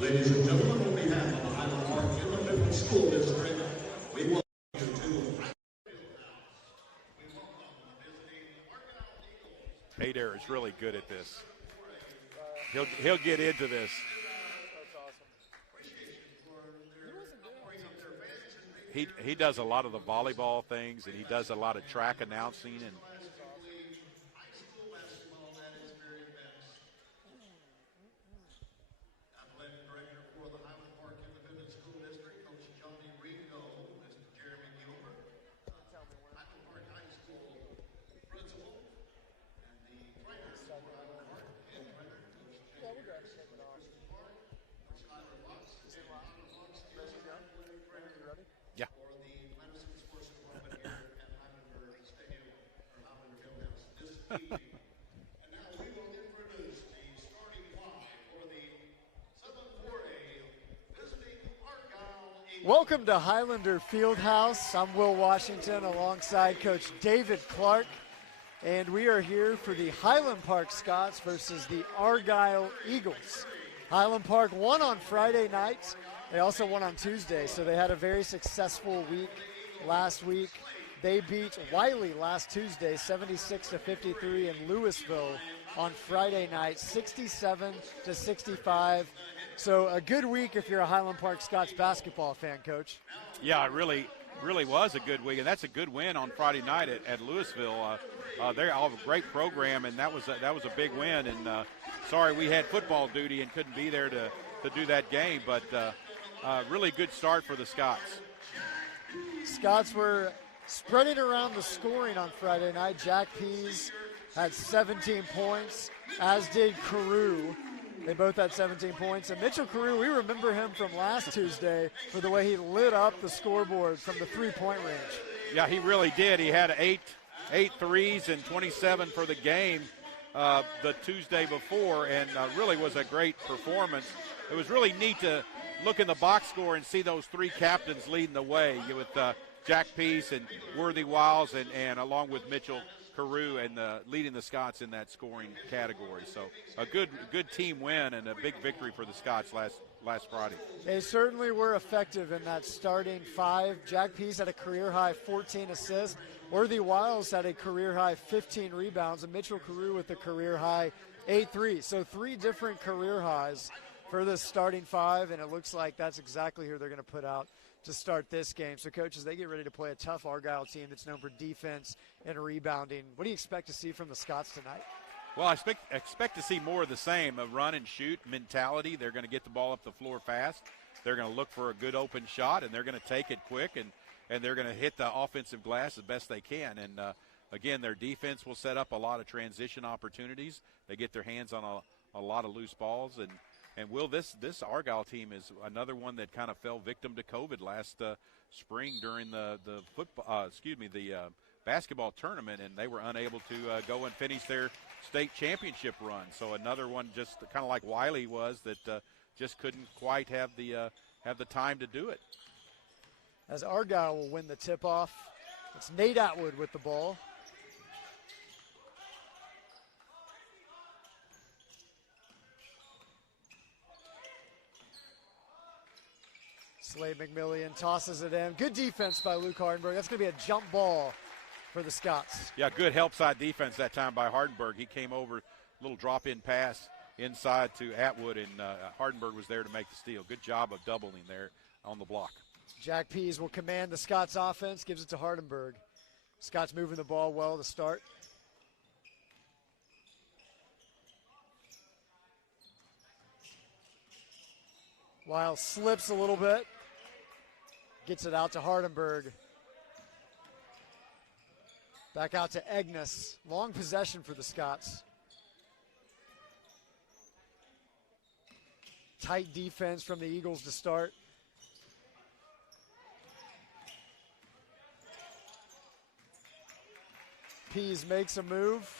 Ladies and gentlemen, on behalf of the Highland Park Independent School District, we welcome you to Adair is really good at this. He'll get into this. He does a lot of the volleyball things, and he does a lot of track announcing, and Welcome to Highlander Fieldhouse. I'm Will Washington alongside Coach David Clark, and we are here for the Highland Park Scots versus the Argyle Eagles. Highland Park won on Friday night. They also won on Tuesday, so they had a very successful week last week. They beat Wiley last Tuesday, 76-53 in Louisville on Friday night, 67-65. So a good week if you're a Highland Park Scots basketball fan, Coach. yeah, it really was a good week, and that's a good win on Friday night at Louisville. They're all a great program, and that was a big win. And sorry we had football duty and couldn't be there to do that game, but really good start for the Scots. Scots were spreading around the scoring on Friday night. Jack Pease had 17 points, as did Carew. They both had 17 points. And Mitchell Carew, we remember him from last Tuesday for the way he lit up the scoreboard from the three-point range. Yeah, he really did. He had eight threes and 27 for the game the Tuesday before, and really was a great performance. It was really neat to look in the box score and see those three captains leading the way with Jack Peace and Worthy Wiles and along with Mitchell Carew and leading the Scots in that scoring category. So a good team win and a big victory for the Scots last Friday. They certainly were effective in that starting five. Jack Peace had a career-high 14 assists. Worthy Wiles had a career-high 15 rebounds, and Mitchell Carew with a career-high 8 threes. So three different career highs for the starting five, and it looks like that's exactly who they're going to put out to start this game. So, coaches, they get ready to play a tough Argyle team that's known for defense and rebounding. What do you expect to see from the Scots tonight? Well, I expect to see more of the same, a run and shoot mentality. They're going to get the ball up the floor fast. They're going to look for a good open shot, and they're going to take it quick, and they're going to hit the offensive glass as best they can. And, again, their defense will set up a lot of transition opportunities. They get their hands on a lot of loose balls. And Will, this Argyle team is another one that kind of fell victim to COVID last spring during the basketball tournament, and they were unable to go and finish their state championship run. So another one, just kind of like Wiley was, that just couldn't quite have the time to do it. As Argyle will win the tip-off, it's Nate Atwood with the ball. Slade McMillian tosses it in. Good defense by Luke Hardenberg. That's going to be a jump ball for the Scots. Yeah, good help side defense that time by Hardenberg. He came over, little drop-in pass inside to Atwood, and Hardenberg was there to make the steal. Good job of doubling there on the block. Jack Pease will command the Scots offense, gives it to Hardenberg. Scots moving the ball well to start. Wiles slips a little bit. Gets it out to Hardenberg. Back out to Egnes. Long possession for the Scots. Tight defense from the Eagles to start. Pease makes a move.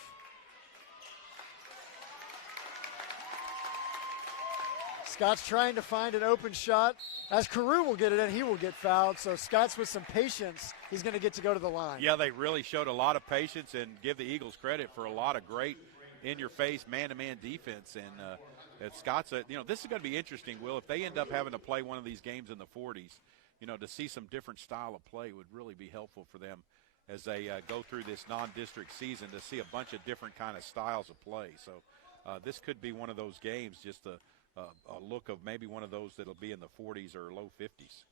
Scott's trying to find an open shot. As Carew will get it in, he will get fouled. So Scott's with some patience, he's going to get to go to the line. Yeah, they really showed a lot of patience, and give the Eagles credit for a lot of great in-your-face man-to-man defense. And Scott's, this is going to be interesting, Will. If they end up having to play one of these games in the 40s, to see some different style of play would really be helpful for them as they go through this non-district season, to see a bunch of different kind of styles of play. So this could be one of those games, just a look of maybe one of those that'll be in the 40s or low 50s.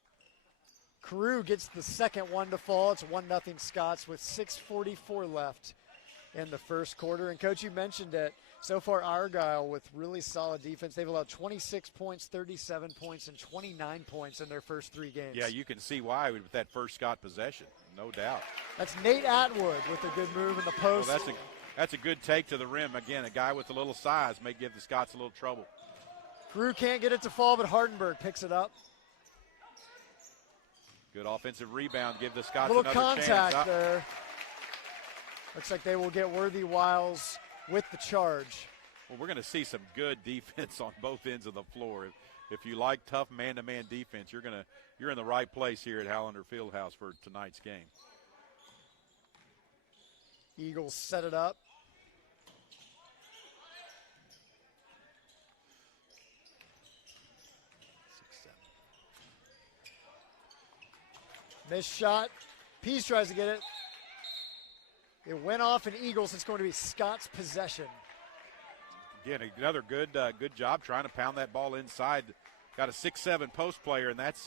Carew gets the second one to fall. It's 1-0 Scots with 6:44 left in the first quarter. And, Coach, you mentioned it. So far, Argyle with really solid defense. They've allowed 26 points, 37 points, and 29 points in their first 3 games. Yeah, you can see why with that first Scott possession, no doubt. That's Nate Atwood with a good move in the post. Well, that's a good take to the rim. Again, a guy with a little size may give the Scots a little trouble. Carew can't get it to fall, but Hardenberg picks it up. Good offensive rebound, give the Scots another chance. Contact there. Looks like they will get Worthy Wiles with the charge. Well, we're going to see some good defense on both ends of the floor. If you like tough man-to-man defense, you're in the right place here at Highlander Fieldhouse for tonight's game. Eagles set it up. Missed shot. Pease tries to get it. It went off in Eagles. It's going to be Scott's possession. Again, another good job trying to pound that ball inside. Got a 6'7" post player, and that's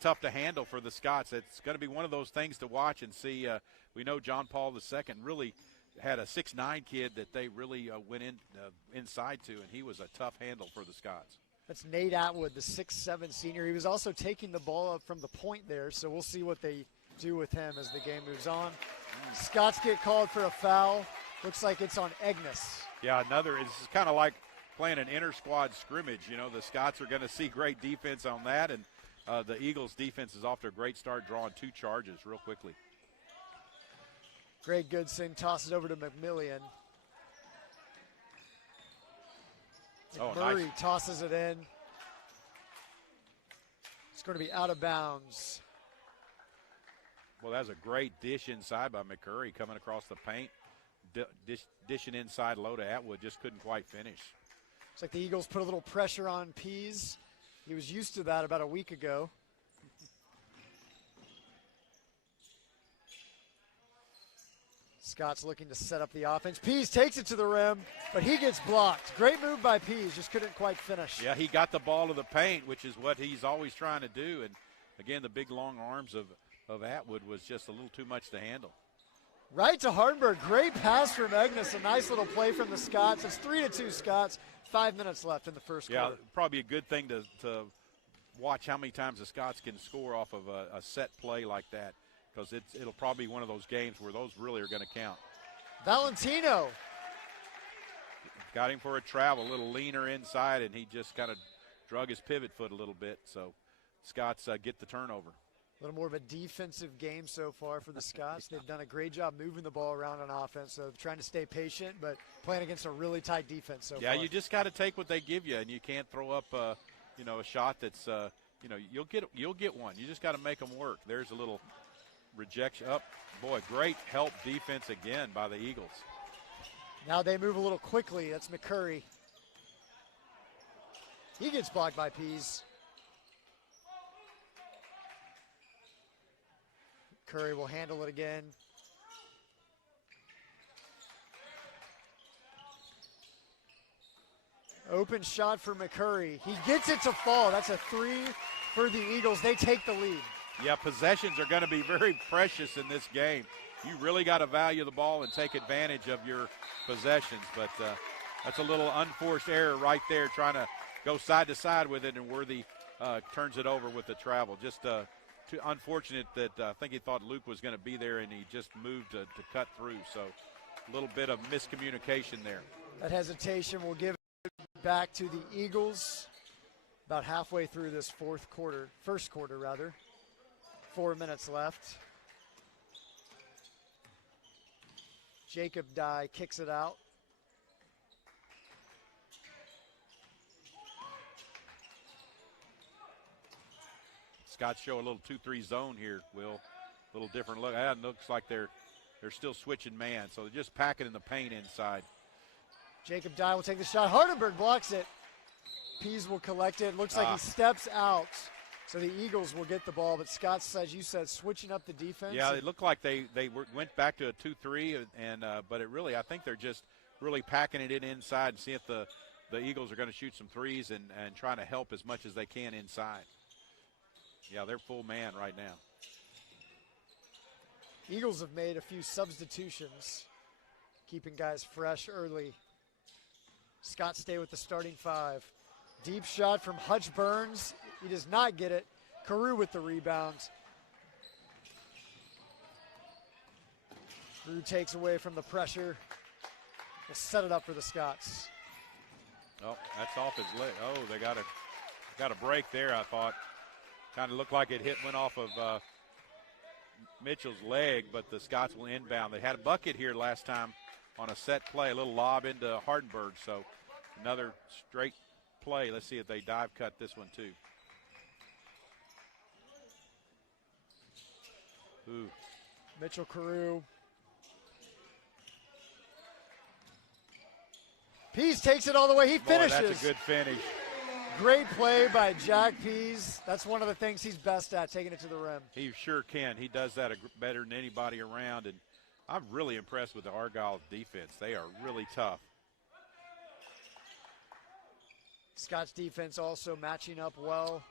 tough to handle for the Scots. It's going to be one of those things to watch and see. We know John Paul II really had a 6'9" kid that they really went inside to, and he was a tough handle for the Scots. That's Nate Atwood, the 6'7" senior. He was also taking the ball up from the point there, so we'll see what they do with him as the game moves on. Scots get called for a foul. Looks like it's on Egnes. Yeah, it's kind of like playing an inter-squad scrimmage. The Scots are going to see great defense on that, and the Eagles' defense is off to a great start, drawing 2 charges real quickly. Greg Goodson tosses over to McMillian. Murray nice. Tosses it in. It's going to be out of bounds. Well, that was a great dish inside by McCurry coming across the paint. Dishing inside low to Atwood, just couldn't quite finish. Looks like the Eagles put a little pressure on Pease. He was used to that about a week ago. Scott's looking to set up the offense. Pease takes it to the rim, but he gets blocked. Great move by Pease, just couldn't quite finish. Yeah, he got the ball to the paint, which is what he's always trying to do. And, again, the big, long arms of Atwood was just a little too much to handle. Right to Hardenberg. Great pass from Egnes. A nice little play from the Scots. It's 3-2 Scots. 5 minutes left in the first quarter. Yeah, probably a good thing to watch how many times the Scots can score off of a set play like that, because it'll probably be one of those games where those really are going to count. Valentino. Got him for a travel, a little leaner inside, and he just kind of drug his pivot foot a little bit. So Scots get the turnover. A little more of a defensive game so far for the Scots. They've done a great job moving the ball around on offense, so trying to stay patient, but playing against a really tight defense so far. Yeah, you just got to take what they give you, and you can't throw up, a shot that's, you'll get one. You just got to make them work. There's a little rejection. Boy, great help defense again by the Eagles. Now they move a little quickly. That's McCurry. He gets blocked by Pease. Curry will handle it again. Open shot for McCurry. He gets it to fall. That's a 3 for the Eagles. They take the lead. Yeah, possessions are going to be very precious in this game. You really got to value the ball and take advantage of your possessions. But that's a little unforced error right there, trying to go side to side with it, and Worthy turns it over with the travel. Just unfortunate that I think he thought Luke was going to be there, and he just moved to cut through. So a little bit of miscommunication there. That hesitation will give it back to the Eagles about halfway through this first quarter rather. 4 minutes left. Jacob Dye kicks it out. Scots show a little 2-3 zone here, Will. A little different look. It looks like they're still switching man, so they're just packing in the paint inside. Jacob Dye will take the shot. Hardenberg blocks it. Pease will collect it. Looks like he steps out, so the Eagles will get the ball. But Scots, as you said, switching up the defense. Yeah, it looked like they went back to a 2-3, but it really, I think they're just really packing it in inside and see if the Eagles are going to shoot some threes and trying to help as much as they can inside. Yeah, they're full man right now. Eagles have made a few substitutions, keeping guys fresh early. Scott stay with the starting five. Deep shot from Hutch Burns. He does not get it. Carew with the rebound. Carew takes away from the pressure. Will set it up for the Scots. Oh, that's off his leg. Oh, they got a break there, I thought. Kind of looked like it went off of Mitchell's leg, but the Scots will inbound. They had a bucket here last time on a set play, a little lob into Hardenberg. So another straight play. Let's see if they dive cut this one too. Ooh. Mitchell Carew. Pease takes it all the way. He finishes. Boy, that's a good finish. Great play by Jack Pease. That's one of the things he's best at, taking it to the rim. He sure can. He does that better than anybody around, and I'm really impressed with the Argyle defense. They are really tough. Scott's defense also matching up well.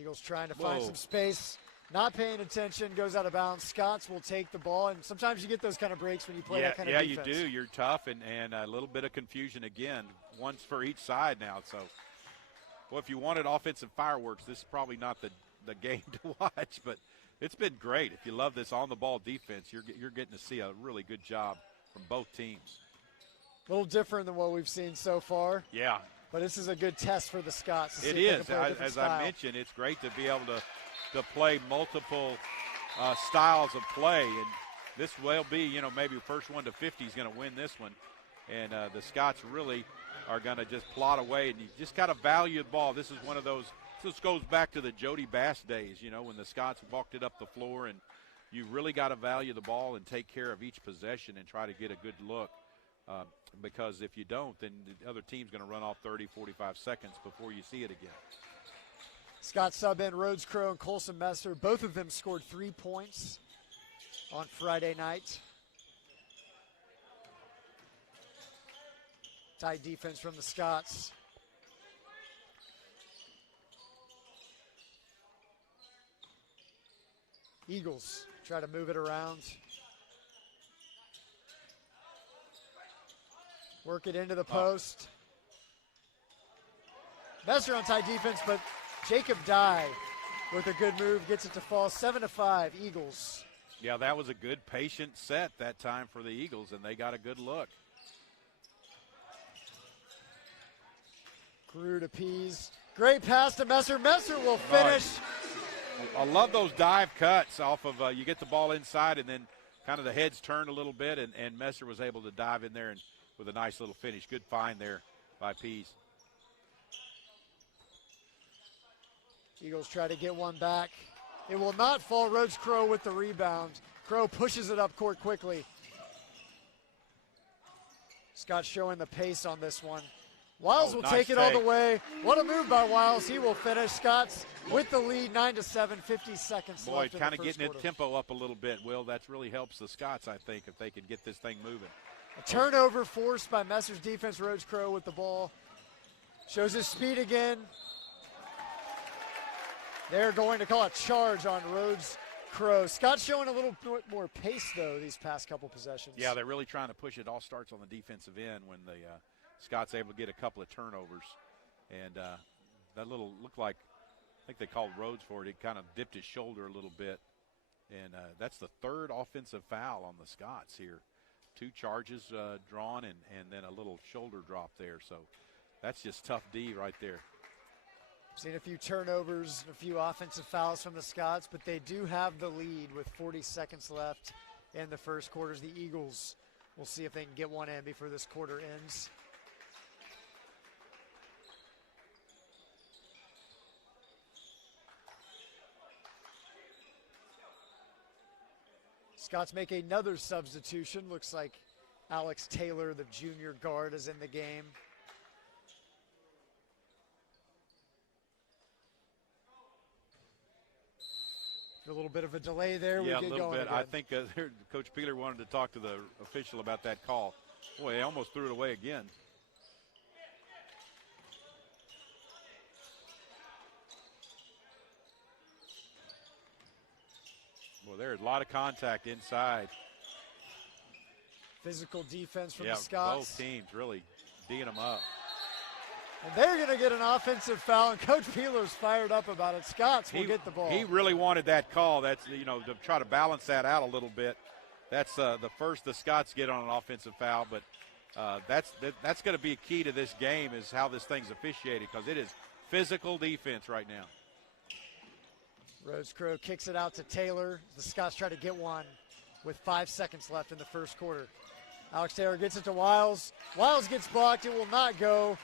Eagles trying to find some space. Not paying attention, goes out of bounds. Scots will take the ball, and sometimes you get those kind of breaks when you play that kind of defense. Yeah, you do. You're tough, and a little bit of confusion again. Once for each side now. So, well, if you wanted offensive fireworks, this is probably not the game to watch, but it's been great. If you love this on-the-ball defense, you're getting to see a really good job from both teams. A little different than what we've seen so far. Yeah. But this is a good test for the Scots. It is. As I mentioned, it's great to be able to play multiple styles of play, and this will be, maybe first one to 50 is going to win this one, and the Scots really are going to just plot away, and you just got to value the ball. This is one of those. This goes back to the Jody Bass days, when the Scots walked it up the floor, and you really got to value the ball and take care of each possession and try to get a good look, because if you don't, then the other team's going to run off 30, 45 seconds before you see it again. Scott sub in Rhodes Crow and Colson Messer. Both of them scored 3 points on Friday night. Tight defense from the Scots. Eagles try to move it around. Work it into the post. Messer on tight defense, but Jacob Dye with a good move gets it to fall. 7-5 Eagles. Yeah, that was a good patient set that time for the Eagles, and they got a good look. Carew to Pease. Great pass to Messer. Messer will finish. I love those dive cuts off of you get the ball inside and then kind of the heads turn a little bit, and Messer was able to dive in there and with a nice little finish. Good find there by Pease. Eagles try to get one back. It will not fall. Rhodes Crow with the rebound. Crow pushes it up court quickly. Scott showing the pace on this one. Wiles will take it all the way. What a move by Wiles. He will finish. Scots with the lead, 9-7, 50 seconds left in the first quarter. Boy, kind of getting the tempo up a little bit, Will. That really helps the Scots, I think, if they can get this thing moving. A turnover forced by Messer's defense. Rhodes Crow with the ball. Shows his speed again. They're going to call a charge on Rhodes Crow. Scott's showing a little bit more pace, though, these past couple possessions. Yeah, they're really trying to push it. All starts on the defensive end when the Scott's able to get a couple of turnovers. And that little looked like, I think they called Rhodes for it. He kind of dipped his shoulder a little bit. And that's the third offensive foul on the Scots here. 2 charges drawn and then a little shoulder drop there. So that's just tough D right there. Seen a few turnovers, a few offensive fouls from the Scots, but they do have the lead with 40 seconds left in the first quarters. The Eagles, we'll see if they can get one in before this quarter ends. Scots make another substitution. Looks like Alex Taylor, the junior guard, is in the game. A little bit of a delay there. Yeah, we a get little going bit. again. I think Coach Peeler wanted to talk to the official about that call. Boy, he almost threw it away again. Well, there's a lot of contact inside. Physical defense from the Scots. Both teams really D'ing them up. And they're going to get an offensive foul, and Coach Peeler's fired up about it. Scots will get the ball. He really wanted that call. That's, to try to balance that out a little bit. That's the first the Scots get on an offensive foul, but that's going to be a key to this game is how this thing's officiated because it is physical defense right now. Rhodes Crow kicks it out to Taylor. The Scots try to get one with 5 seconds left in the first quarter. Alex Taylor gets it to Wiles. Wiles gets blocked. It will not go.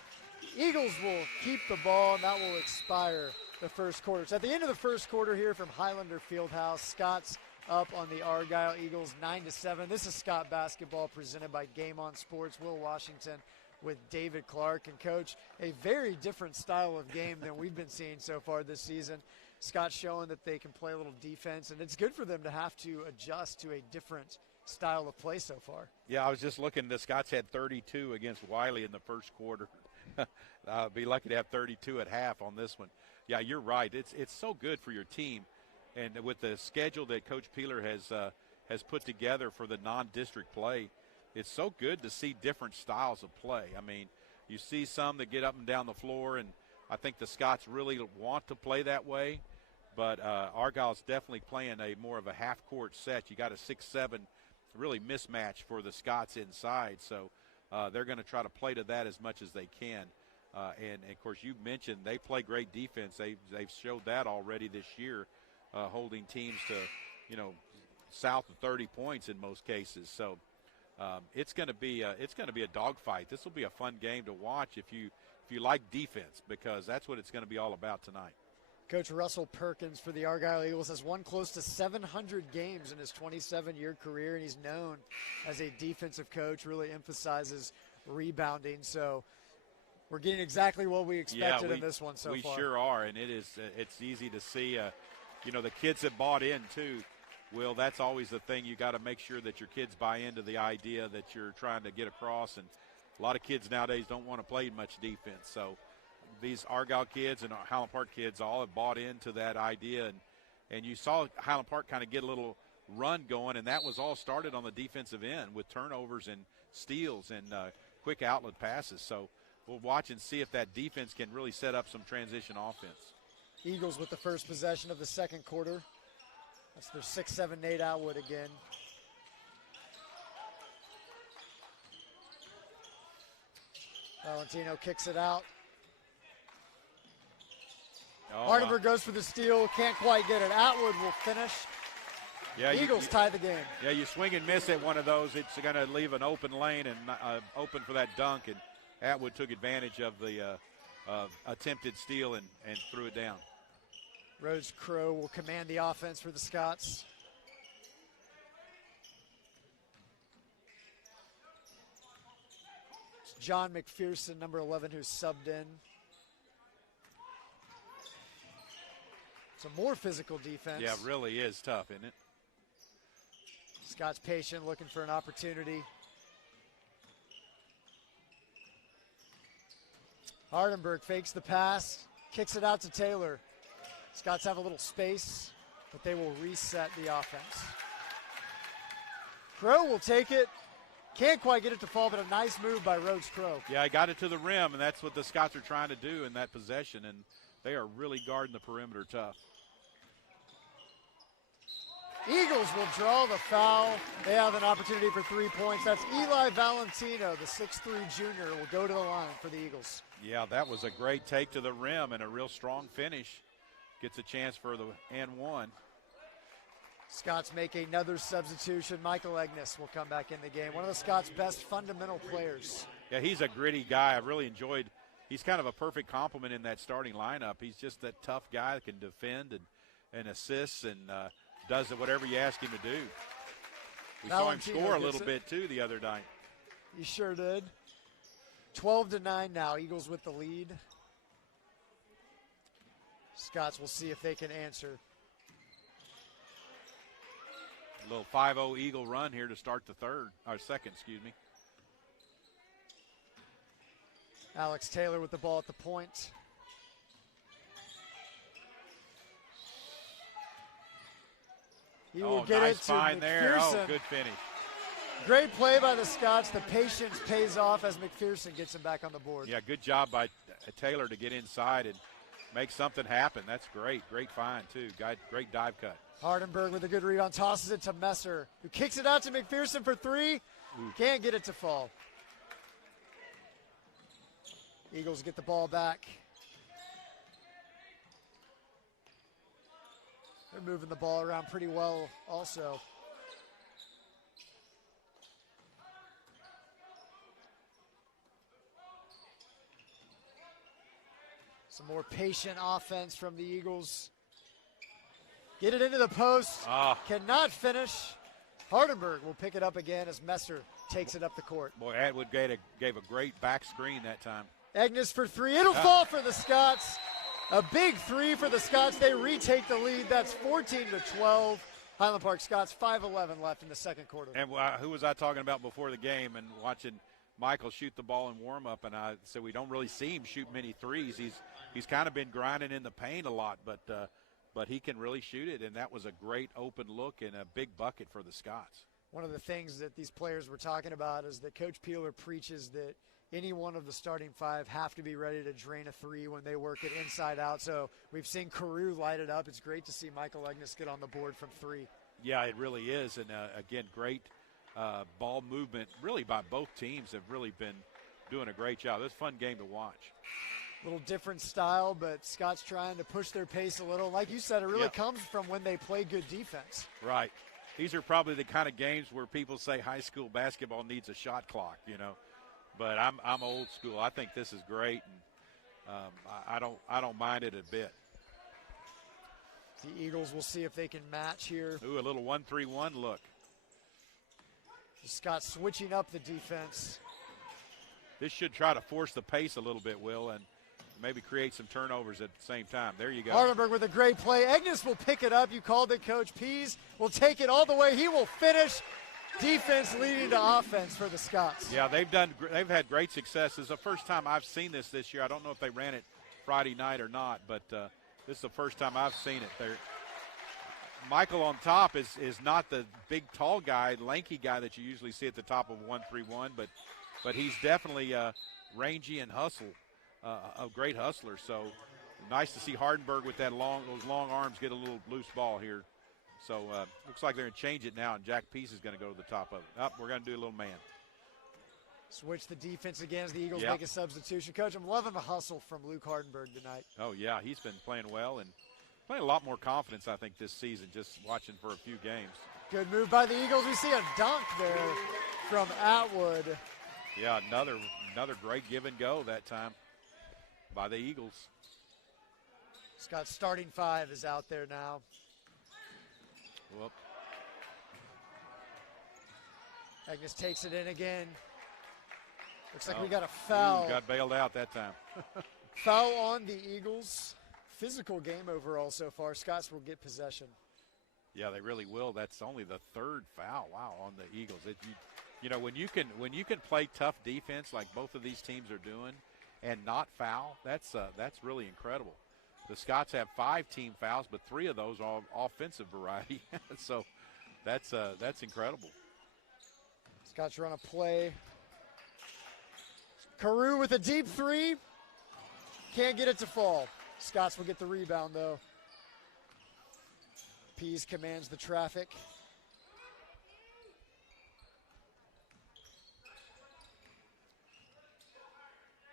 Eagles will keep the ball, and that will expire the first quarter. So at the end of the first quarter here from Highlander Fieldhouse, Scots up on the Argyle Eagles 9-7. This is Scott basketball presented by Game On Sports. Will Washington with David Clark. And, Coach, a very different style of game than we've been seeing so far this season. Scott's showing that they can play a little defense, and it's good for them to have to adjust to a different style of play so far. Yeah, I was just looking. The Scots had 32 against Wiley in the first quarter. I'll be lucky to have 32 at half on this one. Yeah, you're right. It's so good for your team, and with the schedule that Coach Peeler has put together for the non-district play, it's so good to see different styles of play. I mean, you see some that get up and down the floor, and I think the Scots really want to play that way, but Argyle's definitely playing more of a half-court set. You got a 6-7 really mismatch for the Scots inside, so they're going to try to play to that as much as they can. And, of course, you mentioned they play great defense. They've showed that already this year, holding teams to, south of 30 points in most cases. So it's going to be a dogfight. This will be a fun game to watch if you like defense, because that's what it's going to be all about tonight. Coach Russell Perkins for the Argyle Eagles has won close to 700 games in his 27-year career, and he's known as a defensive coach, really emphasizes rebounding. So we're getting exactly what we expected in this one so far. We sure are, and it's easy to see, the kids have bought in too. Will, that's always the thing. You got to make sure that your kids buy into the idea that you're trying to get across, and a lot of kids nowadays don't want to play much defense. So these Argyle kids and Highland Park kids all have bought into that idea, and you saw Highland Park kind of get a little run going, and that was all started on the defensive end with turnovers and steals and quick outlet passes. So we'll watch and see if that defense can really set up some transition offense. Eagles with the first possession of the second quarter. That's their 6'7" Nate Atwood again. Valentino kicks it out. Hardenberg goes for the steal, can't quite get it. Atwood will finish. Yeah, Eagles tie the game. Yeah, you swing and miss at one of those, it's going to leave an open lane and open for that dunk, and Atwood took advantage of the attempted steal and threw it down. Rhodes Crow will command the offense for the Scots. It's John McPherson, number 11, who's subbed in. Some more physical defense. Yeah, it really is tough, isn't it? Scott's patient, looking for an opportunity. Hardenberg fakes the pass, kicks it out to Taylor. Scots have a little space, but they will reset the offense. Crow will take it, Can't quite get it to fall, but a nice move by Roach Crow. Yeah, I got it to the rim, and that's what the Scots are trying to do in that possession, and they are really guarding the perimeter tough. Eagles will draw the foul. They have an opportunity for 3 points. That's Eli Valentino, the 6'3 junior, will go to the line for the Eagles. Yeah, that was a great take to the rim and a real strong finish. Gets a chance for the and one. Scots make another substitution. Michael Agnes will come back in the game. One of the Scots' best fundamental players. Yeah, he's a gritty guy. I really enjoyed. He's kind of a perfect complement in that starting lineup. He's just that tough guy that can defend and assists and does whatever you ask him to do. We saw him score a little bit too the other night. He sure did. 12-9 now. Eagles with the lead. Scots will see if they can answer. A little 5-0 Eagle run here to start the second, excuse me. Alex Taylor with the ball at the point. He will get nice it to find McPherson. there. Oh, good finish. Great play by the Scots. The patience pays off as McPherson gets him back on the board. Yeah, good job by Taylor to get inside and make something happen. That's great. Great find, too. Great dive cut. Hardenberg with a good rebound, tosses it to Messer, who kicks it out to McPherson for three. Ooh. Can't get it to fall. Eagles get the ball back. They're moving the ball around pretty well also. Some more patient offense from the Eagles. Get it into the post. Cannot finish. Hardenberg will pick it up again as Messer takes it up the court. Boy, Atwood gave a great back screen that time. Agnes for three. It'll fall for the Scots. A big three for the Scots. They retake the lead. That's 14-12. Highland Park Scots, 5:11 left in the second quarter. And who was I talking about before the game and watching Michael shoot the ball in warm-up, and I said we don't really see him shoot many threes. He's kind of been grinding in the paint a lot, but he can really shoot it, and that was a great open look and a big bucket for the Scots. One of the things that these players were talking about is that Coach Peeler preaches that any one of the starting five have to be ready to drain a three when they work it inside out. So we've seen Carew light it up. It's great to see Michael Agnes get on the board from three. Yeah, it really is. And, again, great ball movement really by both teams have really been doing a great job. It's a fun game to watch. A little different style, but Scott's trying to push their pace a little. Like you said, it really comes from when they play good defense. Right. These are probably the kind of games where people say high school basketball needs a shot clock, you know. But I'm old school. I think this is great, and I don't mind it a bit. The Eagles will see if they can match here. Ooh, a little 1-3-1 look. Scott switching up the defense. This should try to force the pace a little bit, Will, and maybe create some turnovers at the same time. There you go. Hardenberg with a great play. Agnes will pick it up. You called it, Coach. Pease will take it all the way. He will finish. Defense leading to offense for the Scots. Yeah, they've had great success. It's the first time I've seen this year. I don't know if they ran it Friday night or not, but this is the first time I've seen it. Michael on top is not the big, tall guy, lanky guy that you usually see at the top of 1-3-1, but he's definitely rangy and a great hustler. So nice to see Hardenberg with those long arms get a little loose ball here. So looks like they're going to change it now, and Jack Peace is going to go to the top of it. We're going to do a little man. Switch the defense again as the Eagles make a substitution. Coach, I'm loving the hustle from Luke Hardenberg tonight. Oh, yeah, he's been playing well and playing a lot more confidence, I think, this season, just watching for a few games. Good move by the Eagles. We see a dunk there from Atwood. Yeah, another great give and go that time by the Eagles. Scott's starting five is out there now. Whoop. Agnes takes it in again. Looks like we got a foul. Got bailed out that time. Foul on the Eagles. Physical game overall so far. Scots will get possession. Yeah, they really will. That's only the third foul. Wow, on the Eagles. You know, when you can play tough defense like both of these teams are doing, and not foul, that's really incredible. The Scots have 5 team fouls, but 3 of those are offensive variety. So that's incredible. Scots run a play. Carew with a deep three. Can't get it to fall. Scots will get the rebound, though. Pease commands the traffic.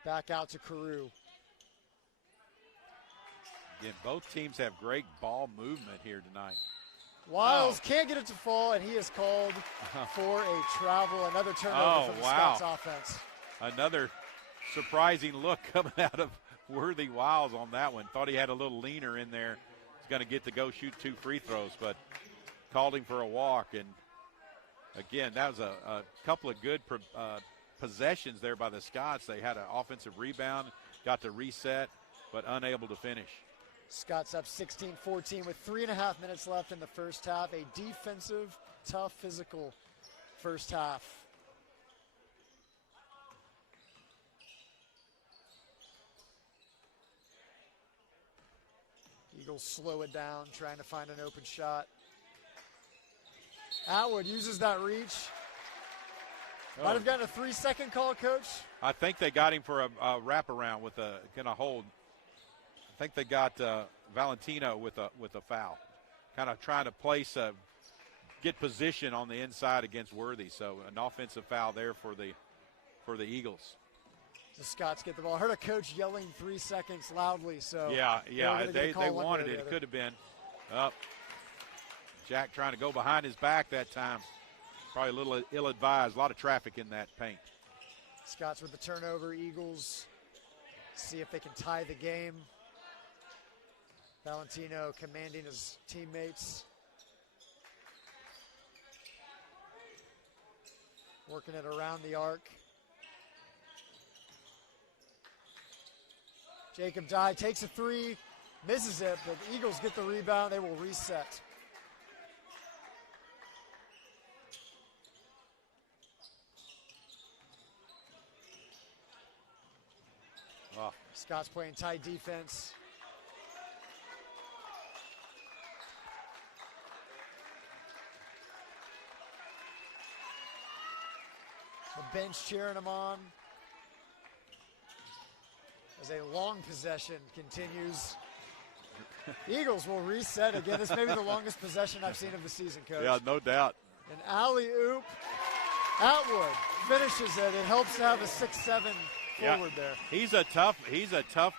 Back out to Carew. Again, both teams have great ball movement here tonight. Wiles can't get it to fall, and he is called for a travel. Another turnover from the Scots offense. Another surprising look coming out of Worthy Wiles on that one. Thought he had a little leaner in there. He's going to get to go shoot 2 free throws, but called him for a walk. And, again, that was a couple of good possessions there by the Scots. They had an offensive rebound, got to reset, but unable to finish. Scots up 16-14 with 3.5 minutes left in the first half. A defensive, tough, physical first half. Eagles slow it down, trying to find an open shot. Atwood uses that reach. Might have gotten a 3-second call, Coach. I think they got him for a wraparound with a kind of hold. I think they got Valentino with a foul, kind of trying to get position on the inside against Worthy. So an offensive foul there for the Eagles. The Scots get the ball. I heard a coach yelling 3 seconds loudly. So yeah, they wanted it. It could have been up. Jack trying to go behind his back that time. Probably a little ill-advised. A lot of traffic in that paint. Scots with the turnover. Eagles see if they can tie the game. Valentino commanding his teammates. Working it around the arc. Jacob Dye takes a 3, misses it, but the Eagles get the rebound. They will reset. Oh. Scots playing tight defense. The bench cheering him on. As a long possession continues. The Eagles will reset again. This may be the longest possession I've seen of the season, Coach. Yeah, no doubt. An alley-oop. Atwood finishes it. It helps to have a 6'7" forward there. He's a tough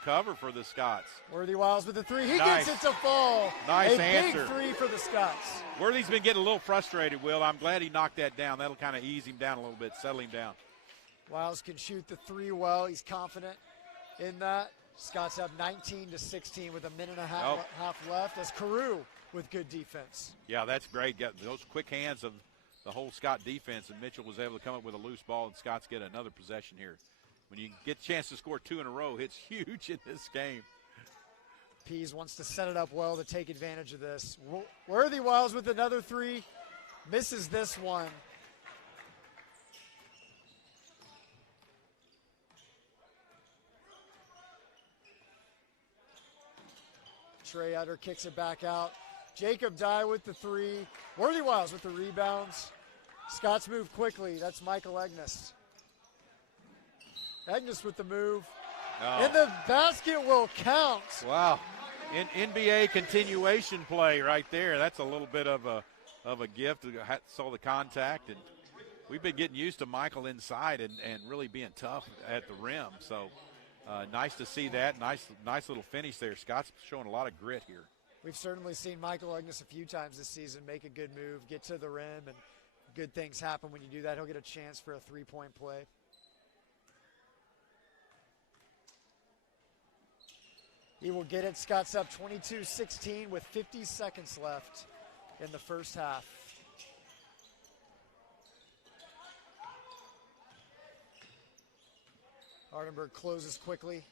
cover for the Scots. Worthy Wiles with the 3. He Nice. gets it to fall. Nice a answer. Big 3 for the Scots. Worthy's been getting a little frustrated, Will. I'm glad he knocked that down. That'll kind of ease him down a little bit, settle him down. Wiles can shoot the 3 well. He's confident in that. Scots up 19-16 with a minute and a half left as Carew with good defense. Yeah, that's great. Got those quick hands of the whole Scott defense, and Mitchell was able to come up with a loose ball, and Scots get another possession here. When you get a chance to score 2 in a row, it's huge in this game. Pease wants to set it up well to take advantage of this. Worthy Wiles with another 3. Misses this one. Trey Utter kicks it back out. Jacob Dye with the 3. Worthy Wiles with the rebounds. Scots move quickly. That's Michael Agnes. Agnes with the move. Oh. And the basket will count. Wow. NBA continuation play right there. That's a little bit of a gift. Saw the contact, and we've been getting used to Michael inside and really being tough at the rim. So nice to see that. Nice little finish there. Scott's showing a lot of grit here. We've certainly seen Michael Agnes a few times this season make a good move, get to the rim, and good things happen when you do that. He'll get a chance for a 3-point play. He will get it. Scott's up 22-16 with 50 seconds left in the first half. Hardenberg closes quickly.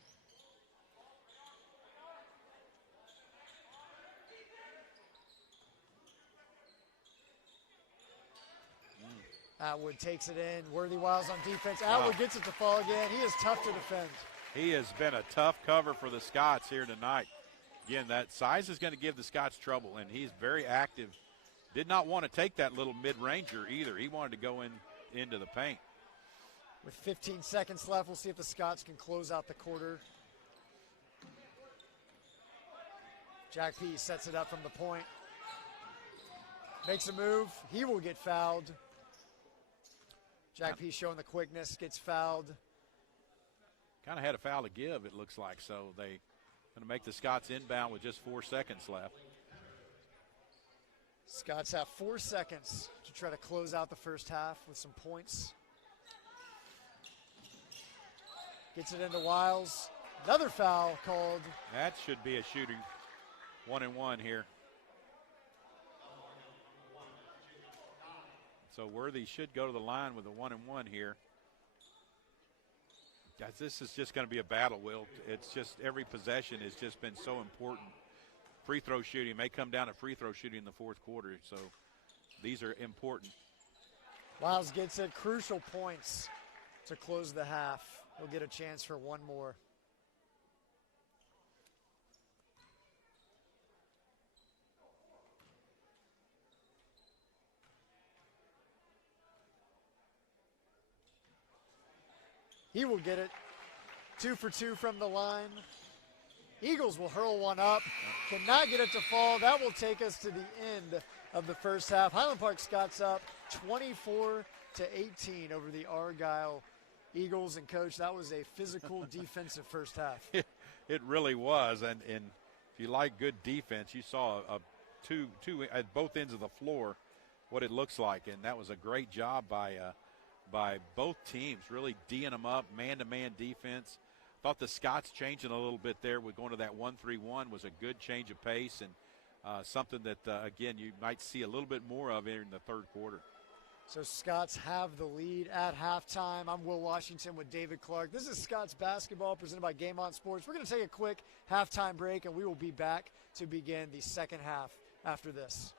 Atwood takes it in. Worthy Wiles on defense. Atwood gets it to fall again. He is tough to defend. He has been a tough cover for the Scots here tonight. Again, that size is going to give the Scots trouble, and he's very active. Did not want to take that little mid-ranger either. He wanted to go into the paint. With 15 seconds left, we'll see if the Scots can close out the quarter. Jack P sets it up from the point. Makes a move. He will get fouled. Jack P showing the quickness, gets fouled. Kind of had a foul to give, it looks like. So they going to make the Scots inbound with just 4 seconds left. Scots have 4 seconds to try to close out the first half with some points. Gets it into Wiles. Another foul called. That should be a shooting 1-and-1 here. So Worthy should go to the line with a 1-and-1 here. Guys, this is just going to be a battle, Will. It's just every possession has just been so important. Free throw shooting may come down to free throw shooting in the fourth quarter, so these are important. Wiles gets it. Crucial points to close the half. He'll get a chance for one more. He will get it. 2 for 2 from the line. Eagles will hurl one up. Cannot get it to fall. That will take us to the end of the first half. Highland Park Scots up 24-18 over the Argyle Eagles. And, Coach, that was a physical defensive first half. It really was. And if you like good defense, you saw two at both ends of the floor what it looks like. And that was a great job by both teams, really D'ing them up, man-to-man defense. Thought the Scots changing a little bit there with going to that 1-3-1 was a good change of pace and something that, again, you might see a little bit more of in the third quarter. So Scots have the lead at halftime. I'm Will Washington with David Clark. This is Scots basketball presented by Game On Sports. We're going to take a quick halftime break, and we will be back to begin the second half after this.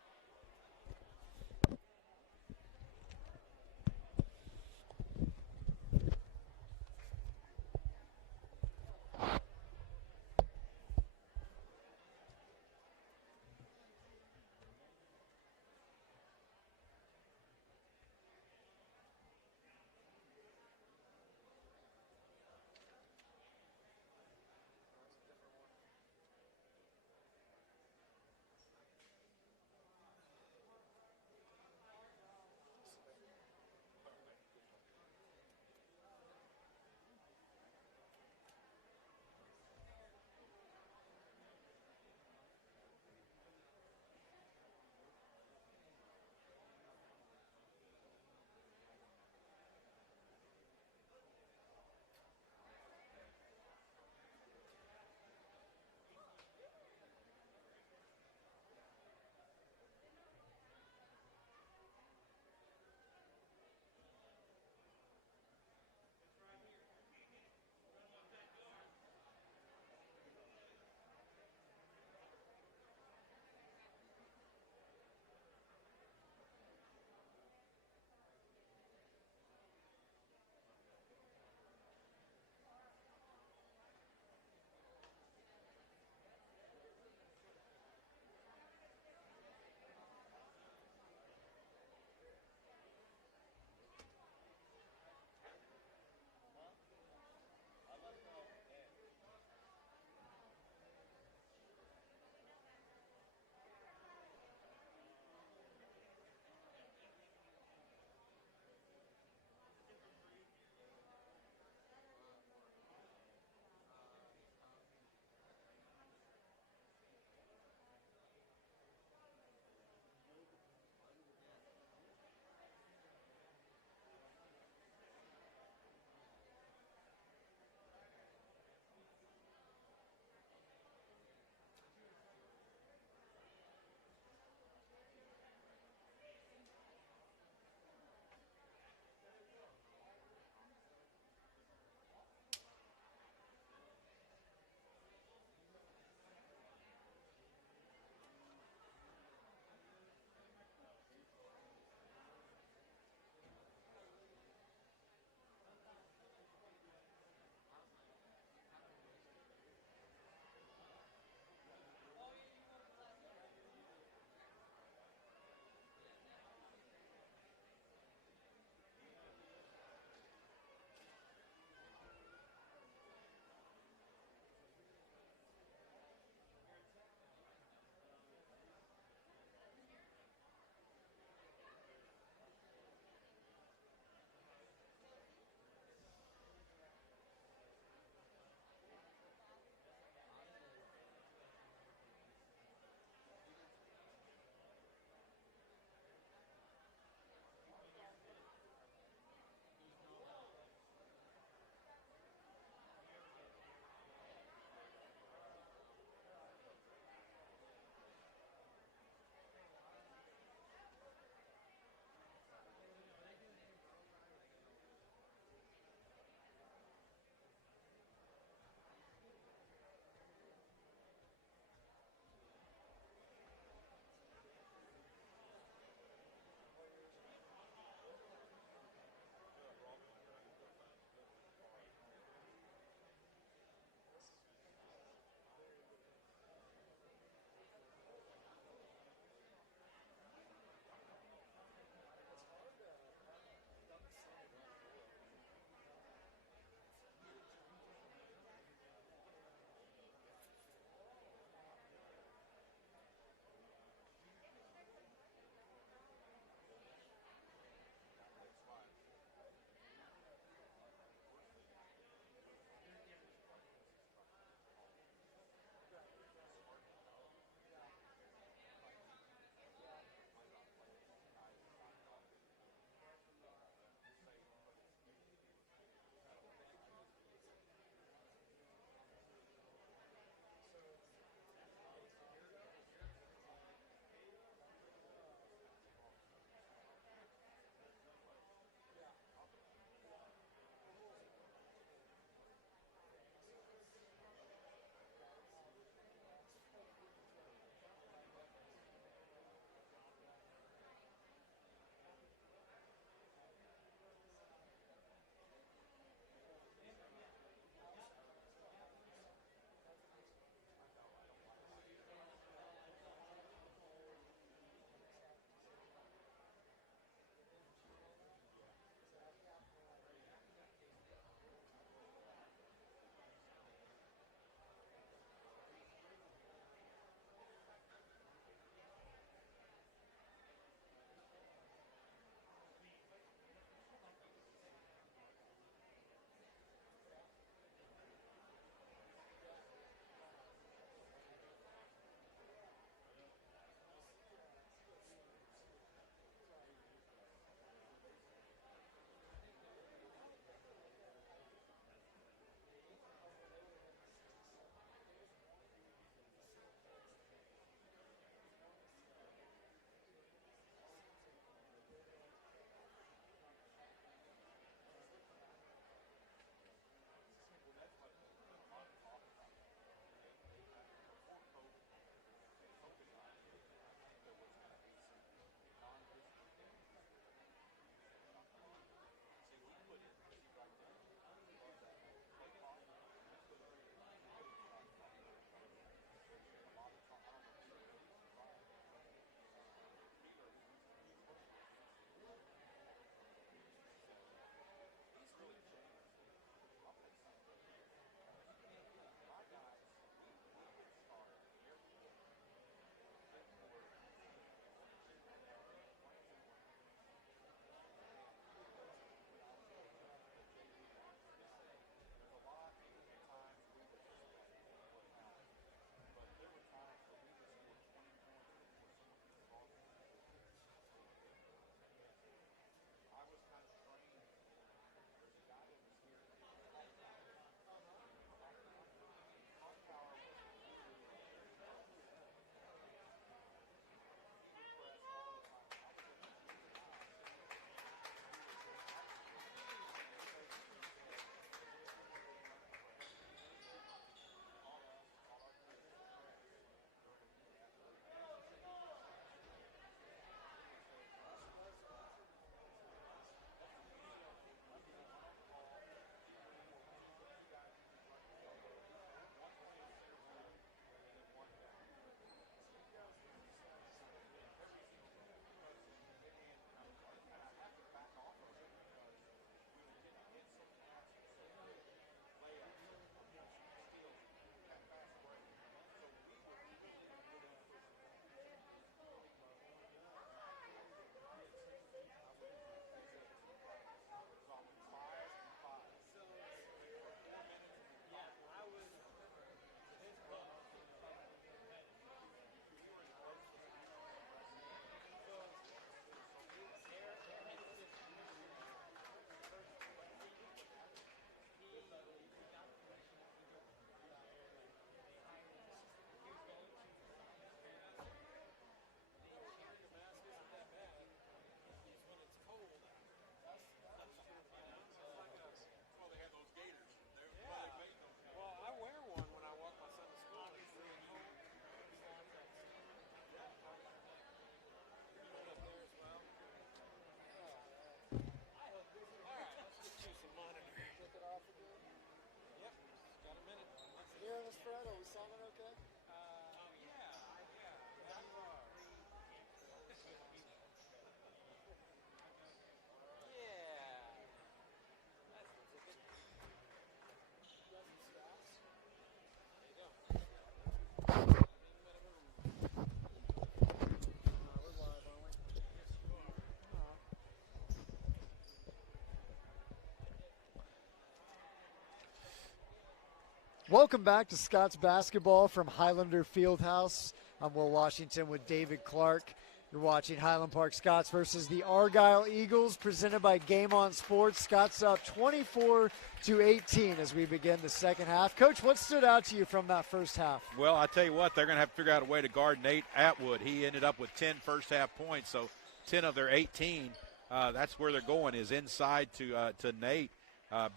Welcome back to Scott's Basketball from Highlander Fieldhouse. I'm Will Washington with David Clark. You're watching Highland Park Scots versus the Argyle Eagles, presented by Game On Sports. Scots up 24-18 as we begin the second half. Coach, what stood out to you from that first half? Well, I tell you what, they're going to have to figure out a way to guard Nate Atwood. He ended up with 10 first half points, so 10 of their 18. That's where they're going, is inside to Nate.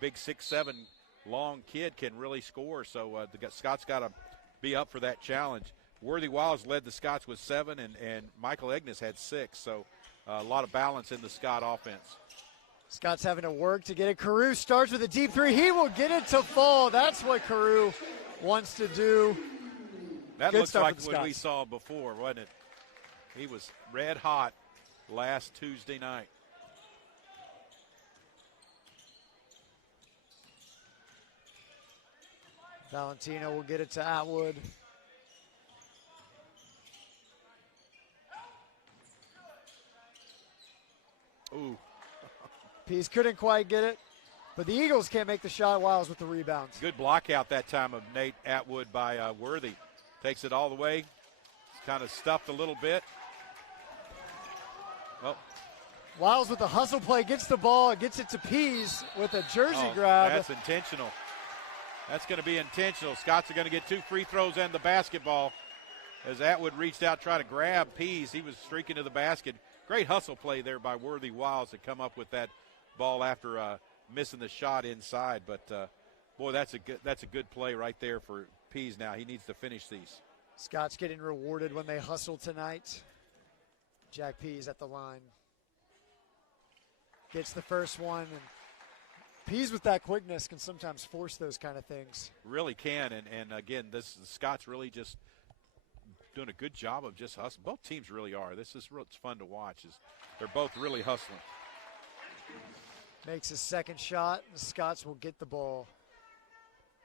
Big 6'7" long kid can really score, so the Scots got to be up for that challenge. Worthy Wiles led the Scots with 7, and Michael Egnes had 6, so a lot of balance in the Scott offense. Scott's having to work to get it. Carew starts with a deep three. He will get it to fall. That's what Carew wants to do. That Good looks start like for the what Scots. we saw before, wasn't it? He was red hot last Tuesday night. Valentino will get it to Atwood. Ooh. Pease couldn't quite get it, but the Eagles can't make the shot. Wiles with the rebound. Good block out that time of Nate Atwood by Worthy. Takes it all the way. It's kind of stuffed a little bit. Oh. Wiles with the hustle play, gets the ball, gets it to Pease with a jersey grab. That's intentional. That's going to be intentional. Scots are going to get 2 free throws and the basketball. As Atwood reached out, trying to grab Pease, he was streaking to the basket. Great hustle play there by Worthy Wiles to come up with that ball after missing the shot inside. But, boy, that's a good play right there for Pease now. He needs to finish these. Scott's getting rewarded when they hustle tonight. Jack Pease at the line. Gets the first one. And Pease with that quickness can sometimes force those kind of things. Really can. And again, the Scots really just doing a good job of just hustling. Both teams really are. It's fun to watch. They're both really hustling. Makes his second shot. The Scots will get the ball.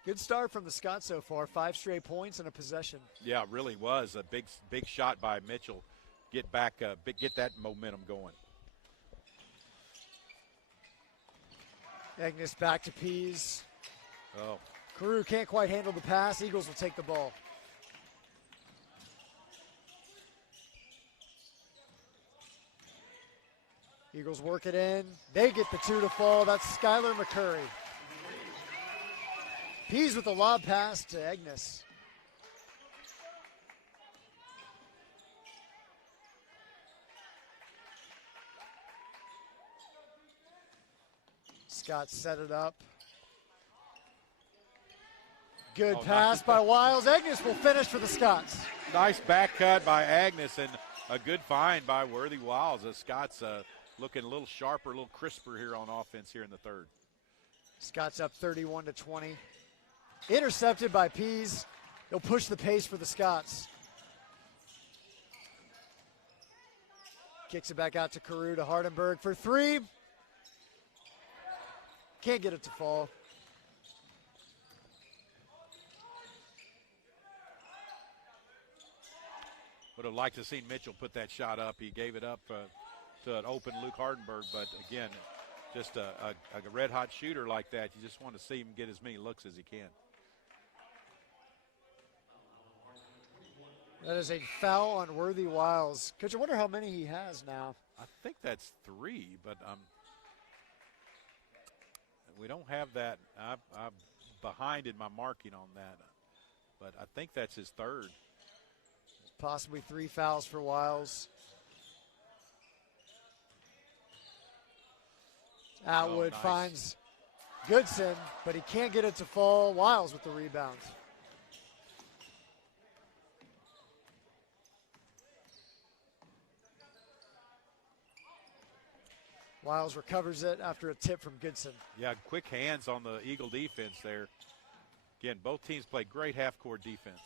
Good start from the Scots so far. 5 straight points and a possession. Yeah, it really was a big shot by Mitchell. Get that momentum going. Egnes back to Pease. Oh. Carew can't quite handle the pass. Eagles will take the ball. Eagles work it in. They get the 2 to fall. That's Skylar McCurry. Pease with a lob pass to Egnes. Scott set it up. Good pass by Wiles. Egnes will finish for the Scots. Nice back cut by Agnes and a good find by Worthy Wiles. The Scots looking a little sharper, a little crisper here on offense here in the third. Scots up 31-20. Intercepted by Pease. He'll push the pace for the Scots. Kicks it back out to Carew to Hardenberg for 3. Can't get it to fall. Would have liked to see Mitchell put that shot up. He gave it up to an open Luke Hardenberg, but again, just a red-hot shooter like that, you just want to see him get as many looks as he can. That is a foul on Worthy Wiles. Coach, I wonder how many he has now. I think that's 3, but we don't have that. I'm behind in my marking on that, but I think that's his 3rd. Possibly 3 fouls for Wiles. Atwood nice. finds Goodson, but he can't get it to fall. Wiles with the rebound. Wiles recovers it after a tip from Goodson. Yeah, quick hands on the Eagle defense there. Again, both teams play great half-court defense.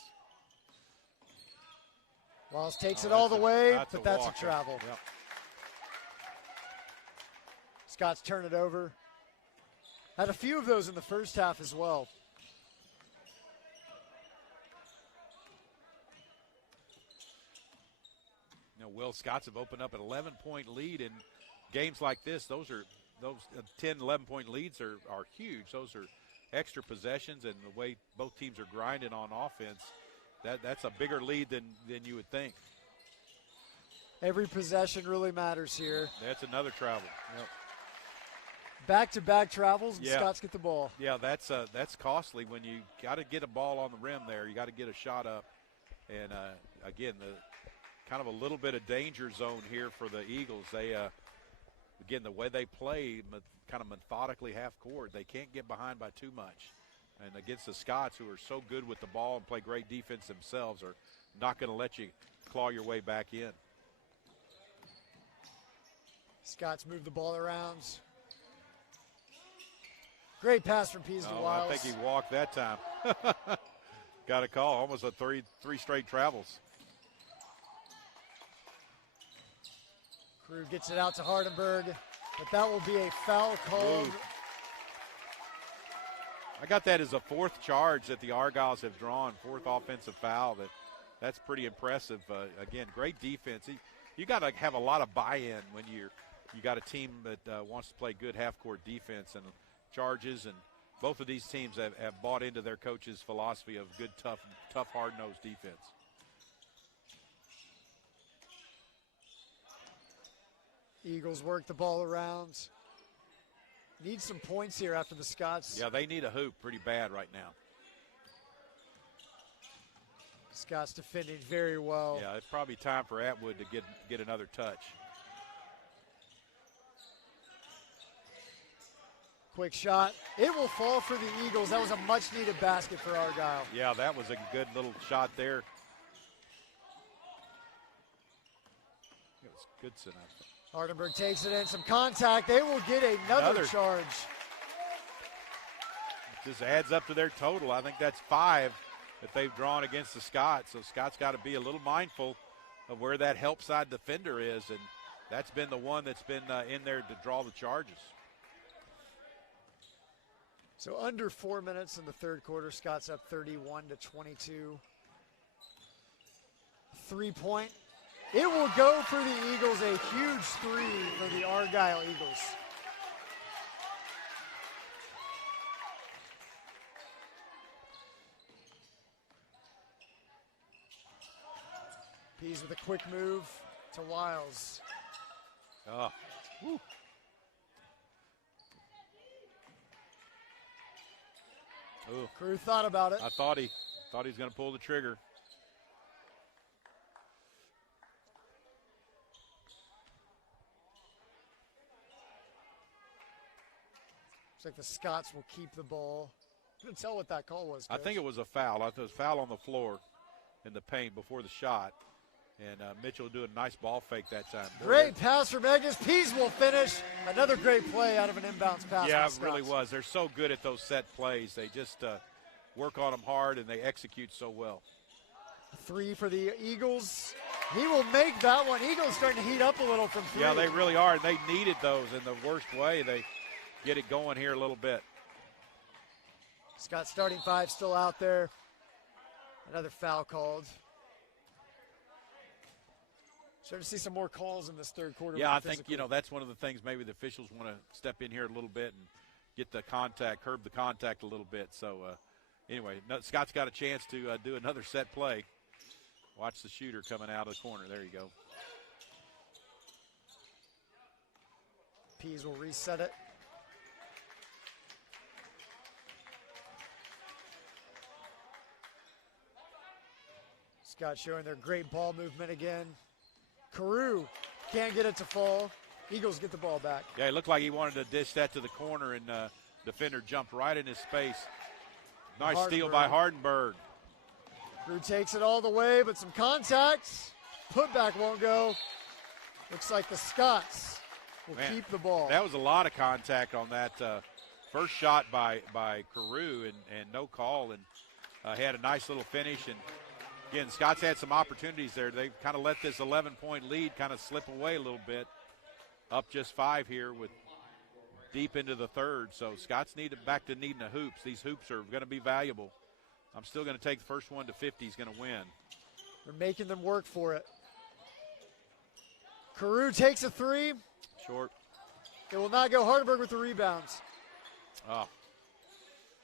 Wiles takes it all the way, but that's a walk. travel. Yep. Scots turn it over. Had a few of those in the first half as well. Will Scots have opened up an 11-point lead in games like this. Those 10, 11-point leads are huge. Those are extra possessions and the way both teams are grinding on offense, that's a bigger lead than you would think. Every possession really matters here. That's another travel. Yep. Back-to-back travels, and Yeah. Scots get the ball. Yeah, that's costly when you got to get a ball on the rim there. You got to get a shot up. And, again, the kind of a little bit of danger zone here for the Eagles. They, again, the way they play, kind of methodically half court, they can't get behind by too much. And against the Scots, who are so good with the ball and play great defense themselves, are not going to let you claw your way back in. Scots move the ball around. Great pass from Pease to Wiles. I think he walked that time. Got a call, almost a three straight travels. Crew gets it out to Hardenberg, but that will be a foul called. Ooh. I got that as a fourth charge that the Argyles have drawn, fourth offensive foul. That's pretty impressive. Again, great defense. You got to have a lot of buy-in when you got a team that wants to play good half-court defense and charges, and both of these teams have bought into their coach's philosophy of good, tough, hard-nosed defense. Eagles work the ball around. Need some points here after the Scots. Yeah, they need a hoop pretty bad right now. Scots defending very well. Yeah, it's probably time for Atwood to get another touch. Quick shot. It will fall for the Eagles. That was a much-needed basket for Argyle. Yeah, that was a good little shot there. It was Goodson, I think. Hardenberg takes it in, some contact. They will get another charge. Just adds up to their total. I think that's 5 that they've drawn against the Scots. So Scots got to be a little mindful of where that help side defender is, and that's been the one that's been in there to draw the charges. So under 4 minutes in the third quarter, Scots up 31-22. 3-point. It will go for the Eagles, a huge 3 for the Argyle Eagles. Pease with a quick move to Wiles. Oh, woo. Ooh. Crew thought about it. I thought he was going to pull the trigger. Looks like the Scots will keep the ball. Couldn't tell what that call was, Coach. I think it was a foul. I thought it was a foul on the floor in the paint before the shot. And Mitchell doing a nice ball fake that time. Great pass from Agnes. Pease will finish. Another great play out of an inbounds pass. Yeah, it really was. They're so good at those set plays. They just work on them hard, and they execute so well. 3 for the Eagles. He will make that one. Eagles starting to heat up a little from 3. Yeah, they really are, and they needed those in the worst way. They get it going here a little bit. Scott starting 5 still out there. Another foul called. Starting to see some more calls in this third quarter. Yeah, I think, that's one of the things maybe the officials want to step in here a little bit and get the contact, curb the contact a little bit. So, anyway, Scott's got a chance to do another set play. Watch the shooter coming out of the corner. There you go. Pease will reset it. Scott showing their great ball movement again. Carew can't get it to fall. Eagles get the ball back. Yeah, it looked like he wanted to dish that to the corner, and defender jumped right in his space. Nice steal by Hardenberg. Carew takes it all the way, but some contact. Putback won't go. Looks like the Scots will keep the ball. That was a lot of contact on that first shot by Carew, and no call, and had a nice little finish. And again, Scott's had some opportunities there. They kind of let this 11-point lead kind of slip away a little bit. Up just 5 here with deep into the third. So Scott's back to needing the hoops. These hoops are going to be valuable. I'm still going to take the first one to 50. He's going to win. They're making them work for it. Carew takes a 3. Short. It will not go. Hardenberg with the rebounds. Oh.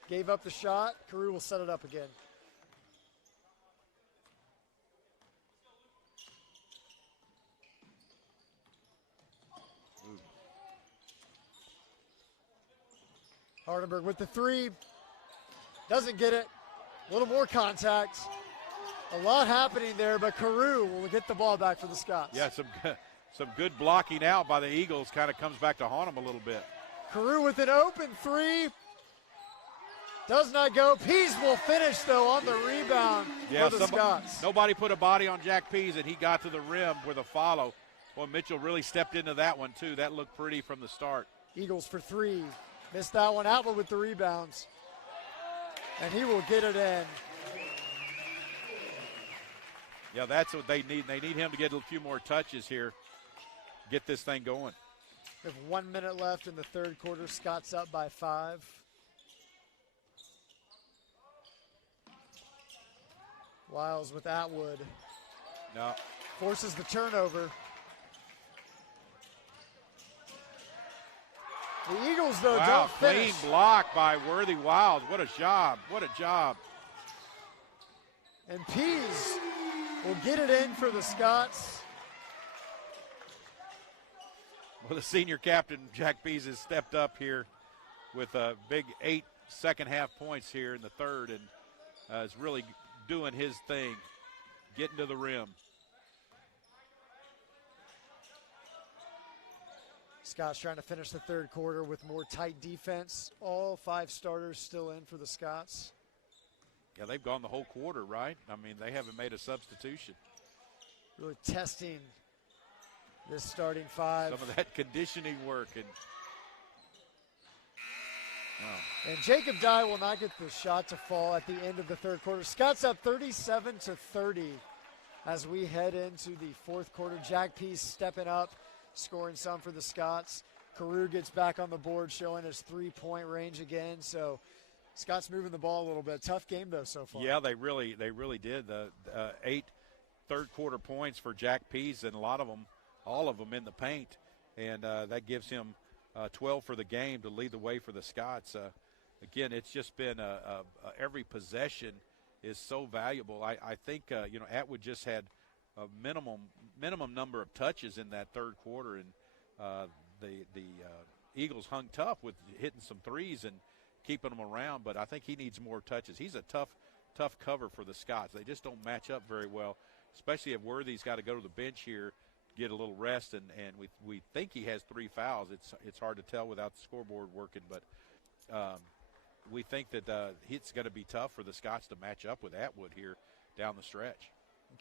gave up the shot. Carew will set it up again. Hardenberg with the three. Doesn't get it. A little more contact. A lot happening there, but Carew will get the ball back for the Scots. Yeah, some good blocking out by the Eagles kind of comes back to haunt them a little bit. Carew with an open three. Does not go. Pease will finish, though, on the rebound for the Scots. Nobody put a body on Jack Pease, and he got to the rim with a follow. Well, Mitchell really stepped into that one, too. That looked pretty from the start. Eagles for three. Missed that one. Atwood with the rebounds. And he will get it in. Yeah, that's what they need. They need him to get a few more touches here, get this thing going. We have 1 minute left in the third quarter. Scott's up by 5. Wiles with Atwood. No. Forces the turnover. The Eagles, though, don't finish. Clean block by Worthy Wiles. What a job. What a job. And Pease will get it in for the Scots. Well, the senior captain, Jack Pease, has stepped up here with a big 8 second-half points here in the third, and is really doing his thing, getting to the rim. Scots trying to finish the third quarter with more tight defense. All 5 starters still in for the Scots. Yeah, they've gone the whole quarter, right? I mean, they haven't made a substitution. Really testing this starting 5. Some of that conditioning work. And Jacob Dye will not get the shot to fall at the end of the third quarter. Scots up 37-30 as we head into the fourth quarter. Jack Pease stepping up, scoring some for the Scots. Carew gets back on the board, showing his three-point range again. So Scots moving the ball a little bit. Tough game, though, so far. Yeah, they really did. The 8 third-quarter points for Jack Pease, and all of them in the paint. And that gives him 12 for the game to lead the way for the Scots. Again, it's just been every possession is so valuable. I think, Atwood just had a minimum number of touches in that third quarter, and the Eagles hung tough with hitting some threes and keeping them around, but I think he needs more touches. He's a tough cover for the Scots. They just don't match up very well, especially if Worthy's got to go to the bench here, get a little rest, and we think he has 3 fouls. It's hard to tell without the scoreboard working, but we think that it's going to be tough for the Scots to match up with Atwood here down the stretch.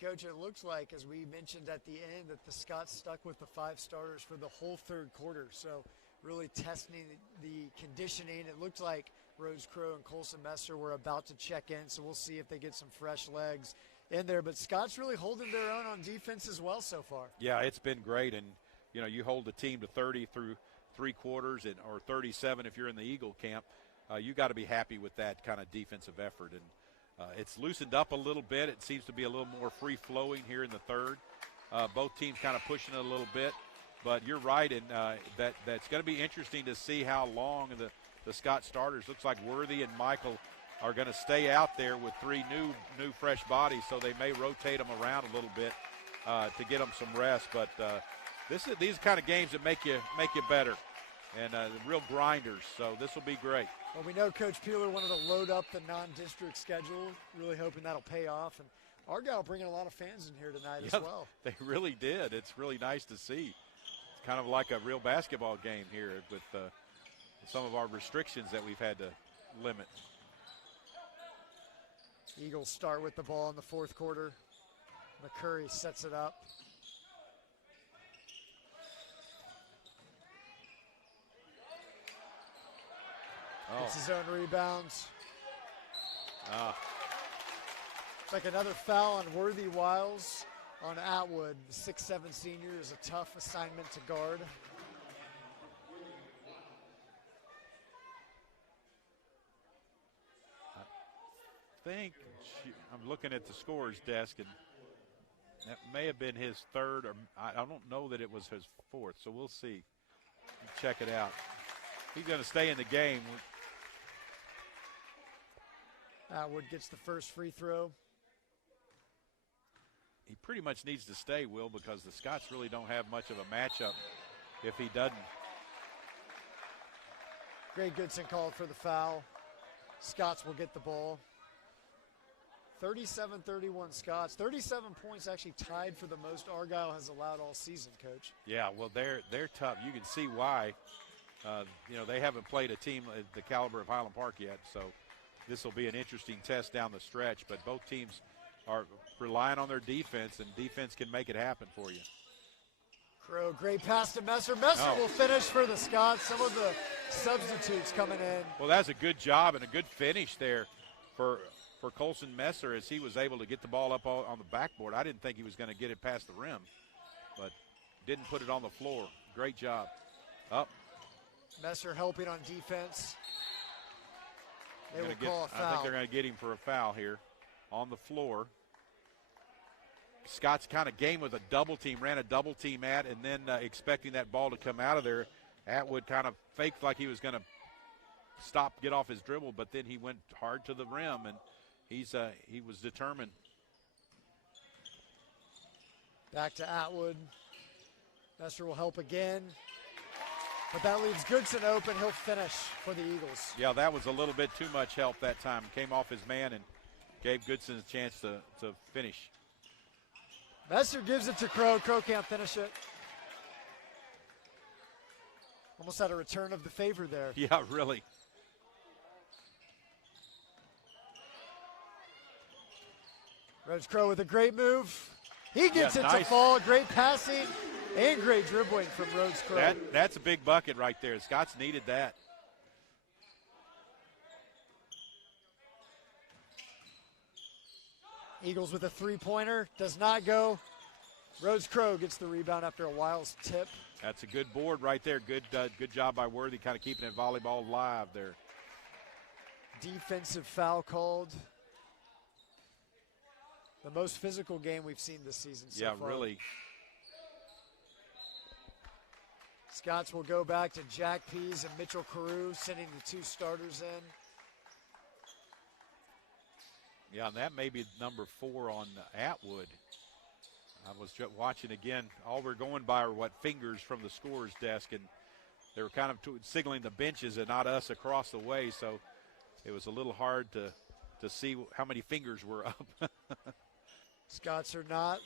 Coach, it looks like, as we mentioned at the end, that the Scots stuck with the 5 starters for the whole third quarter. So really testing the conditioning. It looked like Rose Crow and Colson Messer were about to check in, so we'll see if they get some fresh legs in there. But Scott's really holding their own on defense as well so far. Yeah, it's been great. And, you hold the team to 30 through 3 quarters or 37 if you're in the Eagle camp. You got to be happy with that kind of defensive effort. And it's loosened up a little bit. It seems to be a little more free-flowing here in the third. Both teams kind of pushing it a little bit. But you're right, and that's going to be interesting to see how long the Scott starters. Looks like Worthy and Michael are going to stay out there with 3 new fresh bodies, so they may rotate them around a little bit to get them some rest. But these are kind of games that make you better, and real grinders. So this will be great. Well, we know Coach Peeler wanted to load up the non-district schedule, really hoping that'll pay off. And Argyle bringing a lot of fans in here tonight as well. They really did. It's really nice to see. It's kind of like a real basketball game here with some of our restrictions that we've had to limit. Eagles start with the ball in the fourth quarter. McCurry sets it up. Gets his own rebounds. It's like another foul on Worthy Wiles on Atwood. The 6'7" senior is a tough assignment to guard. I'm looking at the scorer's desk, and that may have been his third, or I don't know that it was his fourth, so we'll see. Check it out. He's going to stay in the game. Atwood gets the first free throw. He pretty much needs to stay, Will, because the Scots really don't have much of a matchup if he doesn't. Greg Goodson called for the foul. Scots will get the ball. 37-31 Scots. 37 points actually tied for the most Argyle has allowed all season, Coach. Yeah, well, they're tough. You can see why. They haven't played a team at the caliber of Highland Park yet, so this will be an interesting test down the stretch. But both teams are relying on their defense, and defense can make it happen for you. Crow, great pass to Messer. Messer will finish for the Scots. Some of the substitutes coming in. Well, that's a good job and a good finish there for Colson Messer as he was able to get the ball up on the backboard. I didn't think he was going to get it past the rim, but didn't put it on the floor. Great job. Up. Messer helping on defense. They will call a foul. I think they're going to get him for a foul here on the floor. Scott's kind of game with a double team, ran a double team and then expecting that ball to come out of there. Atwood kind of faked like he was going to get off his dribble, but then he went hard to the rim, and he was determined. Back to Atwood. Messer will help again. But that leaves Goodson open. He'll finish for the Eagles. Yeah, that was a little bit too much help that time. Came off his man and gave Goodson a chance to finish. Messer gives it to Crow. Crow can't finish it. Almost had a return of the favor there. Yeah, really. Rhodes Crow with a great move. He gets it nice. to fall. Great passing and great dribbling from Rhodes Crow. That's a big bucket right there. Scott's needed that. Eagles with a three-pointer. Does not go. Rhodes Crow gets the rebound after a Wiles tip. That's a good board right there. Good job by Worthy, kind of keeping it volleyball live there. Defensive foul called. The most physical game we've seen this season so far. Yeah, really. Scots will go back to Jack Pease and Mitchell Carew, sending the two starters in. Yeah, and that may be number 4 on Atwood. I was just watching again. All we're going by are fingers from the scorer's desk, and they were kind of signaling the benches and not us across the way, so it was a little hard to see how many fingers were up. Scots are not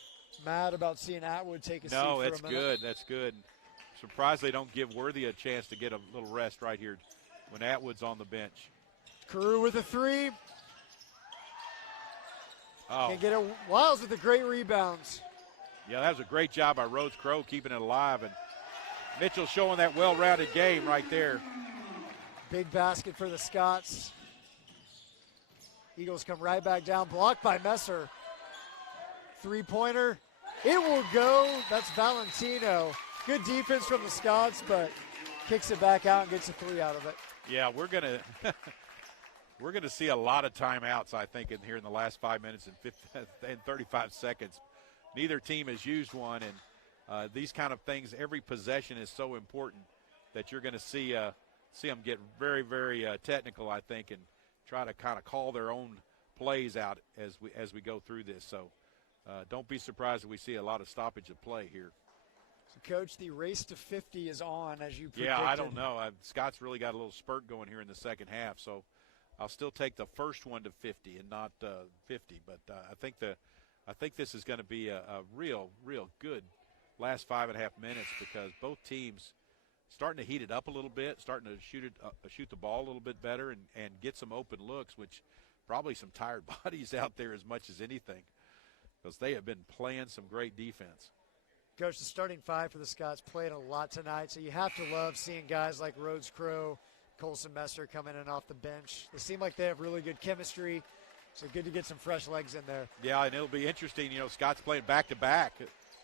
mad about seeing Atwood take a seat for a minute. No, that's good. That's good. Surprised they don't give Worthy a chance to get a little rest right here when Atwood's on the bench. Carew with a three. Oh. Can get it. Wiles with the great rebounds. Yeah, that was a great job by Rhodes Crow keeping it alive. And Mitchell showing that well-rounded game right there. Big basket for the Scots. Eagles come right back down. Blocked by Messer. Three-pointer. It will go. That's Valentino. Good defense from the Scots, but kicks it back out and gets a three out of it. Yeah, we're gonna see a lot of timeouts, I think, in the last 5 minutes and 35 seconds. Neither team has used one, and these kind of things, every possession is so important that you're going to see them get very, very technical, I think, and try to kind of call their own plays out as we go through this. So don't be surprised if we see a lot of stoppage of play here. So, Coach, the race to 50 is on, as you predicted. Yeah, I don't know. Scott's really got a little spurt going here in the second half, so I'll still take the first one to 50 and not 50. But I think this is going to be a real good last 5.5 minutes because both teams starting to heat it up a little bit, starting to shoot the ball a little bit better and get some open looks, which probably some tired bodies out there as much as anything because they have been playing some great defense. Coach, the starting five for the Scots played a lot tonight, so you have to love seeing guys like Rhodes Crow, Colson Messer coming in off the bench. They seem like they have really good chemistry, so good to get some fresh legs in there. Yeah, and it'll be interesting. Scott's playing back-to-back.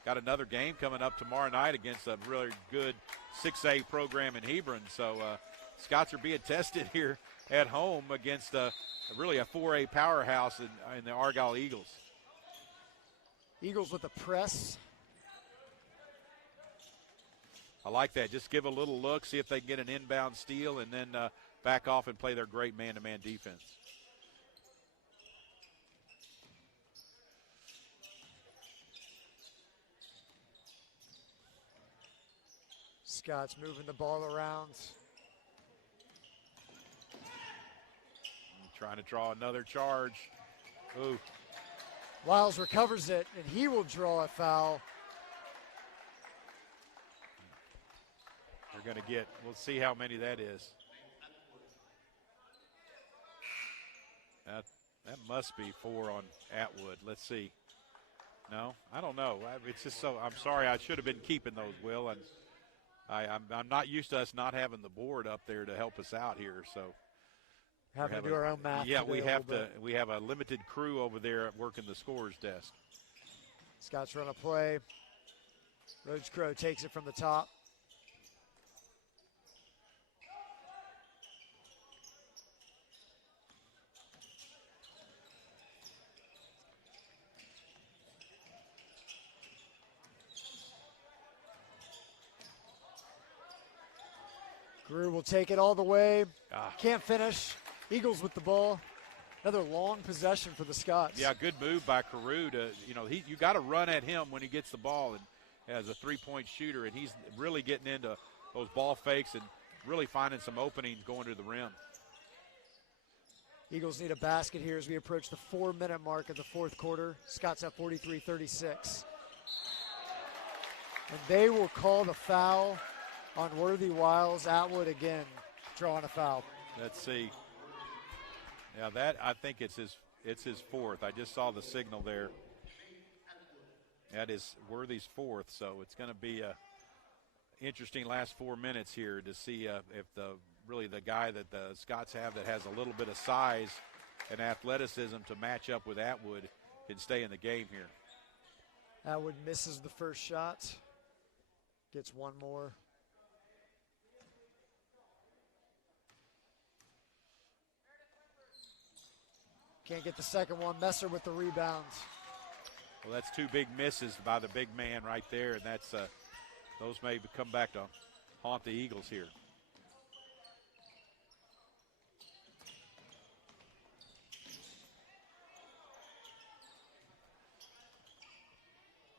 Got another game coming up tomorrow night against a really good 6A program in Hebron. So Scots are being tested here at home against really a 4A powerhouse in the Argyle Eagles. Eagles with a press. I like that. Just give a little look, see if they can get an inbound steal, and then back off and play their great man-to-man defense. Scott's moving the ball around. Trying to draw another charge. Ooh. Wiles recovers it, and he will draw a foul. They're going to get, we'll see how many that is. That must be 4 on Atwood. Let's see. No, I don't know. It's just so, I'm sorry, I should have been keeping those, Will. And I'm not used to us not having the board up there to help us out here, so. Having to do our own math. Yeah, we have to. We have a limited crew over there working the scorer's desk. Scott's run a play. Rhodes Crow takes it from the top. Grew will take it all the way. Can't finish. Eagles with the ball. Another long possession for the Scots. Yeah, good move by Carew to, you got to run at him when he gets the ball and as a three-point shooter, and he's really getting into those ball fakes and really finding some openings going to the rim. Eagles need a basket here as we approach the 4-minute mark of the fourth quarter. Scots at 43-36. And they will call the foul on Worthy Wiles. Atwood again drawing a foul. Let's see. Yeah, that I think it's his fourth. I just saw the signal there. That is Worthy's fourth, so it's going to be a interesting last 4 minutes here to see if the guy that the Scots have that has a little bit of size and athleticism to match up with Atwood can stay in the game here. Atwood misses the first shot, gets one more. Can't get the second one. Messer with the rebound. Well, that's two big misses by the big man right there, and that's those may come back to haunt the Eagles here.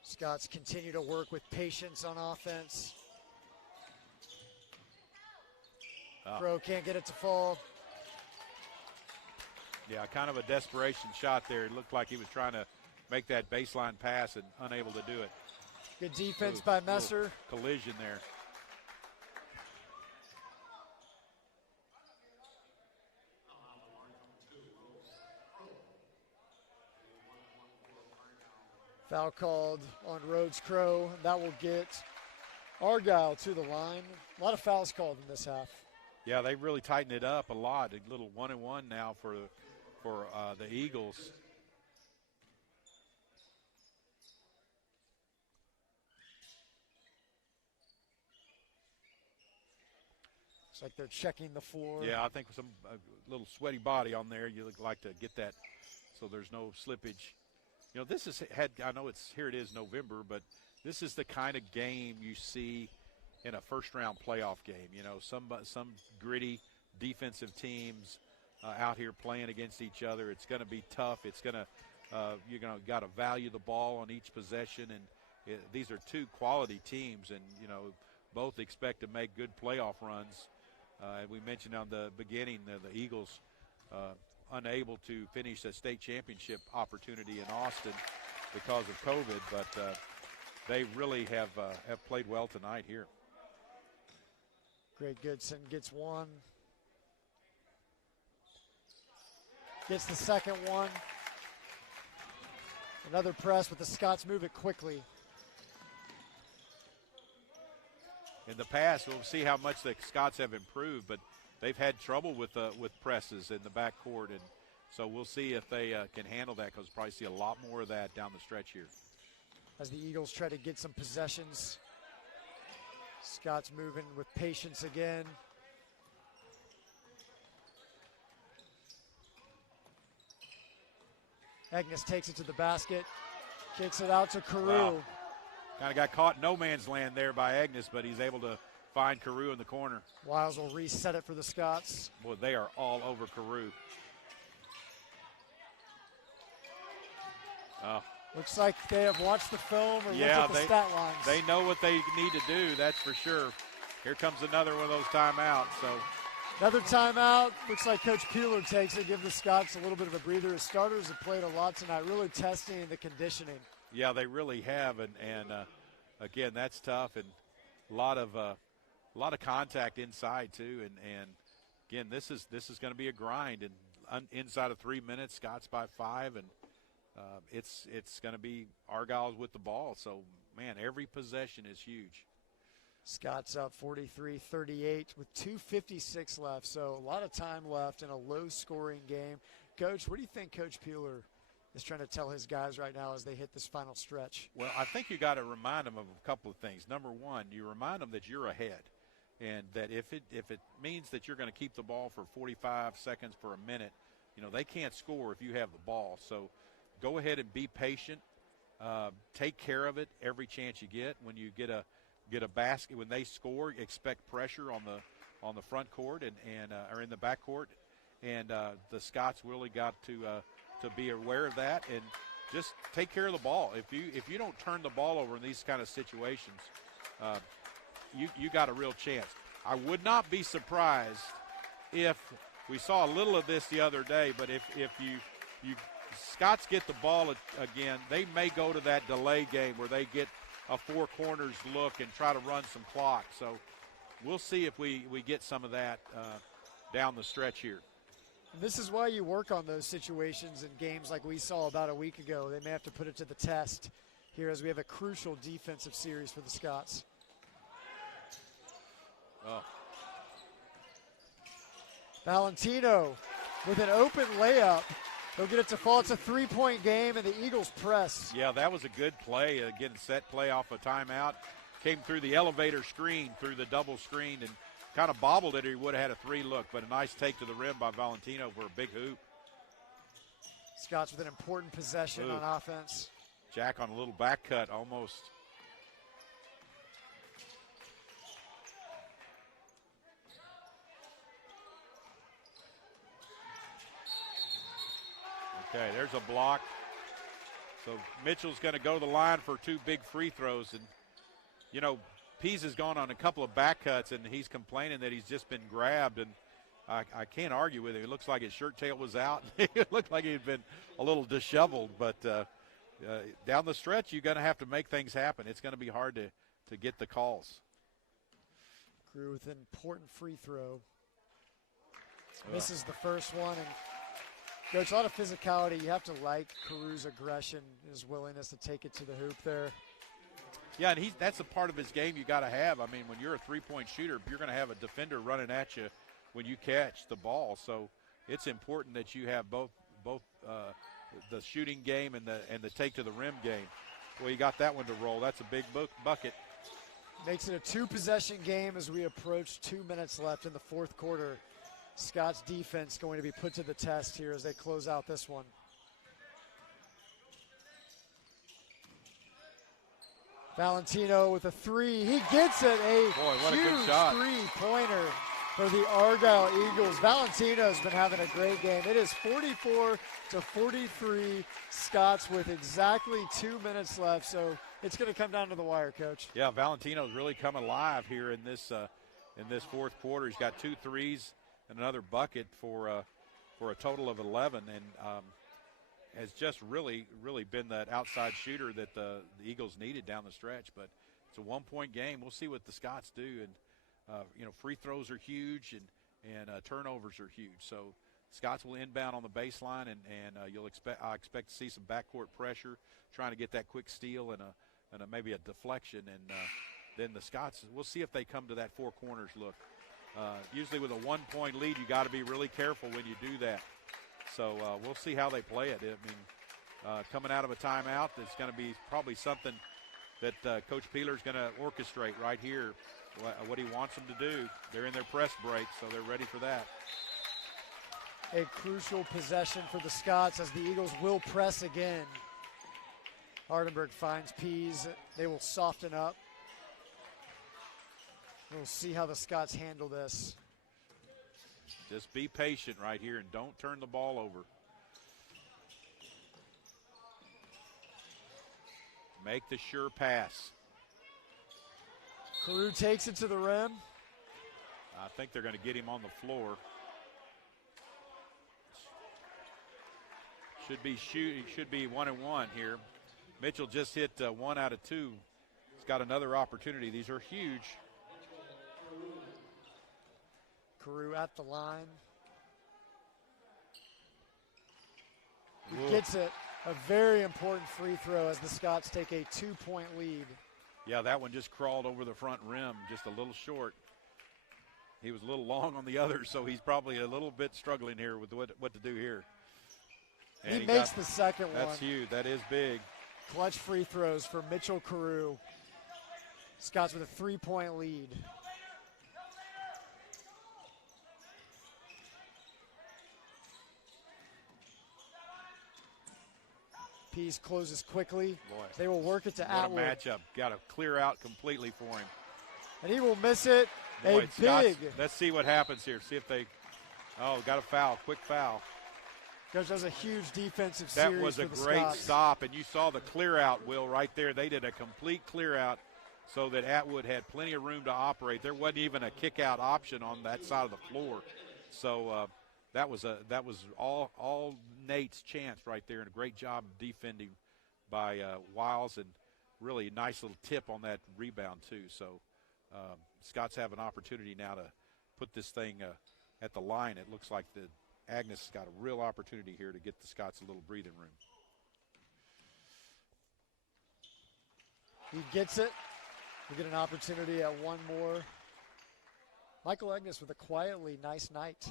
Scots continue to work with patience on offense. Crow can't get it to fall. Yeah, kind of a desperation shot there. It looked like he was trying to make that baseline pass and unable to do it. Good defense by Messer. Collision there. Foul called on Rhodes Crow. That will get Argyle to the line. A lot of fouls called in this half. Yeah, they really tightened it up a lot. A little 1-and-1 now for the Eagles. Looks like they're checking the floor. Yeah, I think some little sweaty body on there. You would like to get that so there's no slippage. This is I know here it is November, but this is the kind of game you see in a first-round playoff game. Some gritty defensive teams out here playing against each other. It's going to be tough. It's going to you're going to got to value the ball on each possession, and these are two quality teams, and both expect to make good playoff runs. We mentioned on the beginning the Eagles unable to finish a state championship opportunity in Austin because of COVID, but they really have played well tonight here. Greg Goodson gets one. Gets the second one. Another press, but the Scots move it quickly. In the past, we'll see how much the Scots have improved, but they've had trouble with presses in the backcourt, and so we'll see if they can handle that, because we'll probably see a lot more of that down the stretch here. As the Eagles try to get some possessions, Scots moving with patience again. Agnes takes it to the basket, kicks it out to Carew. Wow. Kind of got caught in no man's land there by Agnes, but he's able to find Carew in the corner. Wiles will reset it for the Scots. Boy, they are all over Carew. Oh. Looks like they have watched the film or looked at the stat lines. They know what they need to do, that's for sure. Here comes another one of those timeouts. So another timeout. Looks like Coach Peeler takes it, give the Scots a little bit of a breather. His starters have played a lot tonight, really testing the conditioning. Yeah, they really have, and again, that's tough, and a lot of contact inside too, and again, this is going to be a grind, and inside of 3 minutes, Scots by 5, and it's going to be Argyle's with the ball. So man, every possession is huge. Scott's up 43-38 with 2:56 left, so a lot of time left in a low-scoring game. Coach, what do you think Coach Peeler is trying to tell his guys right now as they hit this final stretch? Well, I think you got to remind them of a couple of things. Number one, you remind them that you're ahead, and that if it means that you're going to keep the ball for 45 seconds for a minute, they can't score if you have the ball. So go ahead and be patient. Take care of it every chance you get. When you get a basket, when they score, expect pressure on the front court and or in the back court, and the Scots really got to be aware of that and just take care of the ball. If you don't turn the ball over in these kind of situations, you got a real chance. I would not be surprised if we saw a little of this the other day, but if you Scots get the ball again, they may go to that delay game where they get a four corners look and try to run some clock. So we'll see if we get some of that down the stretch here. And this is why you work on those situations in games like we saw about a week ago. They may have to put it to the test here as we have a crucial defensive series for the Scots. Oh. Valentino with an open layup. He'll get it to fall. It's a three-point game, and the Eagles press. Yeah, that was a good play. Again, set play off a timeout. Came through the elevator screen, through the double screen, and kind of bobbled it, or he would have had a three look, but a nice take to the rim by Valentino for a big hoop. Scots with an important possession on offense. Jack on a little back cut almost. Okay, there's a block. So Mitchell's going to go to the line for two big free throws. And, Pease has gone on a couple of back cuts, and he's complaining that he's just been grabbed. And I can't argue with him. It looks like his shirt tail was out. It looked like he had been a little disheveled. But down the stretch, you're going to have to make things happen. It's going to be hard to get the calls. Crew with an important free throw. Misses the first one. And Coach, a lot of physicality. You have to like Carew's aggression, his willingness to take it to the hoop there. Yeah, and that's a part of his game you got to have. I mean, when you're a three-point shooter, you're going to have a defender running at you when you catch the ball. So it's important that you have both the shooting game and the take to the rim game. Well, you got that one to roll. That's a big bucket. Makes it a two-possession game as we approach 2 minutes left in the fourth quarter. Scott's defense going to be put to the test here as they close out this one. Valentino with a three. He gets it. What a good shot. Three-pointer for the Argyle Eagles. Valentino's been having a great game. It is 44-43. Scots with exactly 2 minutes left, so it's going to come down to the wire, Coach. Yeah, Valentino's really come alive here in this fourth quarter. He's got 2 threes and another bucket for a total of 11, and has just really been that outside shooter that the Eagles needed down the stretch. But it's a one-point game. We'll see what the Scots do, and free throws are huge and turnovers are huge. So Scots will inbound on the baseline, and I expect to see some backcourt pressure, trying to get that quick steal and maybe a deflection, and then the Scots, we'll see if they come to that four corners look. Usually with a one-point lead, you got to be really careful when you do that. So we'll see how they play it. I mean, coming out of a timeout, it's going to be probably something that Coach Peeler's going to orchestrate right here, what he wants them to do. They're in their press break, so they're ready for that. A crucial possession for the Scots as the Eagles will press again. Hardenberg finds Pease. They will soften up. We'll see how the Scots handle this. Just be patient right here and don't turn the ball over. Make the sure pass. Carew takes it to the rim. I think they're going to get him on the floor. Should be 1-and-1 here. Mitchell just hit 1 out of 2. He's got another opportunity. These are huge. Carew at the line. He Whoa. gets it. A very important free throw as the Scots take a 2-point lead. Yeah, that one just crawled over the front rim, just a little short. He was a little long on the other, so he's probably a little bit struggling here with what to do here. And he makes the second one. That's huge. That is big. Clutch free throws for Mitchell Carew. Scots with a 3-point lead. Pease closes quickly. Boy, they will work it to what Atwood. a matchup. Got to clear out completely for him. And he will miss it. Boy, big. Let's see what happens here. See if they. Oh, got a foul. Quick foul. Coach, that was a huge defensive series. That was a for the great Scots. stop, and you saw the clear out, Will, right there. They did a complete clear out so that Atwood had plenty of room to operate. There wasn't even a kick out option on that side of the floor. So that was all Nate's chance right there, and a great job defending by Wiles, and really a nice little tip on that rebound too. So Scots have an opportunity now to put this thing at the line. It looks like the Agnes got a real opportunity here to get the Scots a little breathing room. He gets it. We get an opportunity at one more. Michael Agnes with a quietly nice night.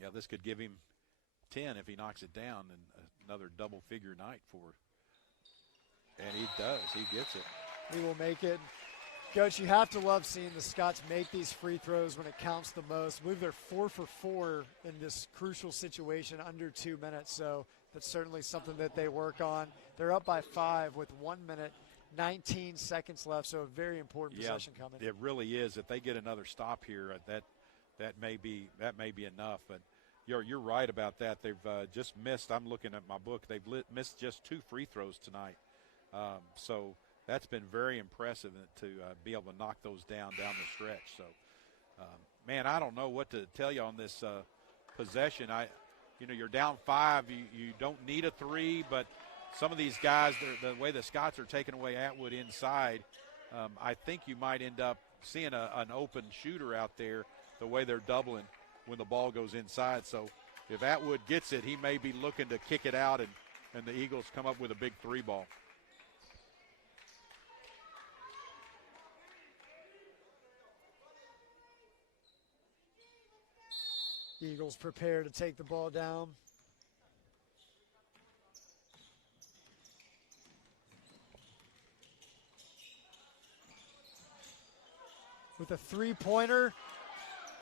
Yeah, this could give him 10 if he knocks it down, and another double-figure night for. And he does. He gets it. He will make it. Coach, you have to love seeing the Scots make these free throws when it counts the most. I believe they're 4 for 4 in this crucial situation under 2 minutes, so that's certainly something that they work on. They're up by 5 with 1 minute, 19 seconds left, so a very important possession coming. It really is. If they get another stop here, that may be enough. But you're right about that. They've just missed. I'm looking at my book. They've missed just 2 free throws tonight. So that's been very impressive to be able to knock those down the stretch. So, man, I don't know what to tell you on this possession. You're down 5. You don't need a 3, but some of these guys, the way the Scots are taking away Atwood inside, I think you might end up seeing an open shooter out there the way they're doubling when the ball goes inside. So if Atwood gets it, he may be looking to kick it out, and the Eagles come up with a big 3 ball. Eagles prepare to take the ball down. With a 3-pointer,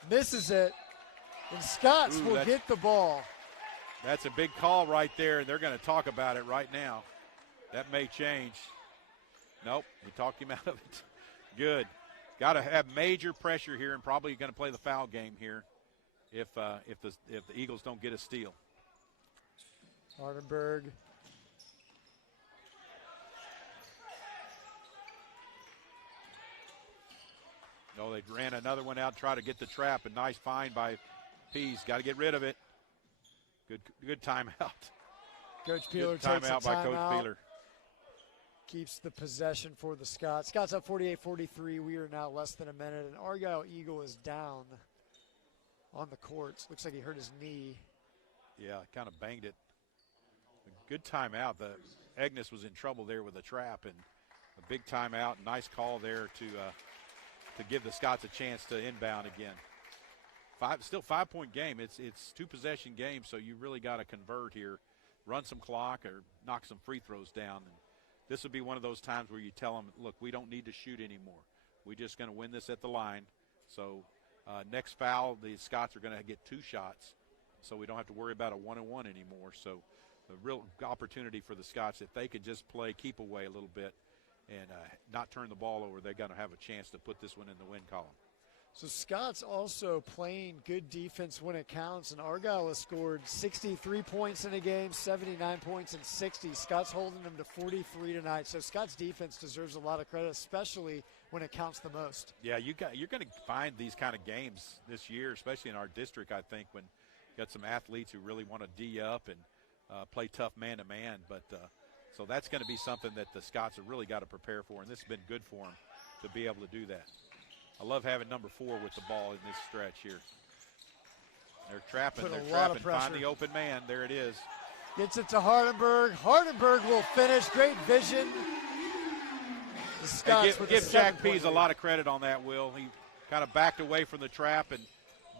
misses it, and Scots will get the ball. That's a big call right there, and they're going to talk about it right now. That may change. Nope, he talked him out of it. Good. Got to have major pressure here, and probably going to play the foul game here if the Eagles don't get a steal. Hardenberg. No, they ran another one out, try to get the trap. A nice find by Pease. Got to get rid of it. Good timeout. Coach Peeler takes a timeout by Coach Peeler. Keeps the possession for the Scots. Scots up 48-43. We are now less than a minute. And Argyle Eagle is down on the courts. Looks like he hurt his knee. Yeah, kind of banged it. Good timeout. The Agnes was in trouble there with a trap, and a big timeout. Nice call there to give the Scots a chance to inbound again. Still 5-point game. It's 2-possession game, so you really got to convert here, run some clock or knock some free throws down. And this would be one of those times where you tell them, look, we don't need to shoot anymore. We're just going to win this at the line. So next foul, the Scots are going to get 2 shots, so we don't have to worry about a 1-on-1 anymore. So a real opportunity for the Scots. If they could just play keep away a little bit and not turn the ball over, they're going to have a chance to put this one in the win column. So Scott's also playing good defense when it counts, and Argyle has scored 63 points in a game, 79 points in 60. Scott's holding them to 43 tonight, so Scott's defense deserves a lot of credit, especially when it counts the most. Yeah, you're going to find these kind of games this year, especially in our district, I think, when you got some athletes who really want to D up and play tough man-to-man. But so that's going to be something that the Scots have really got to prepare for, and this has been good for them to be able to do that. I love having number 4 with the ball in this stretch here. They're trapping, find the open man. There it is. Gets it to Hardenberg. Hardenberg will finish. Great vision. The Scots give Jack Pease a lot of credit on that, Will. He kind of backed away from the trap and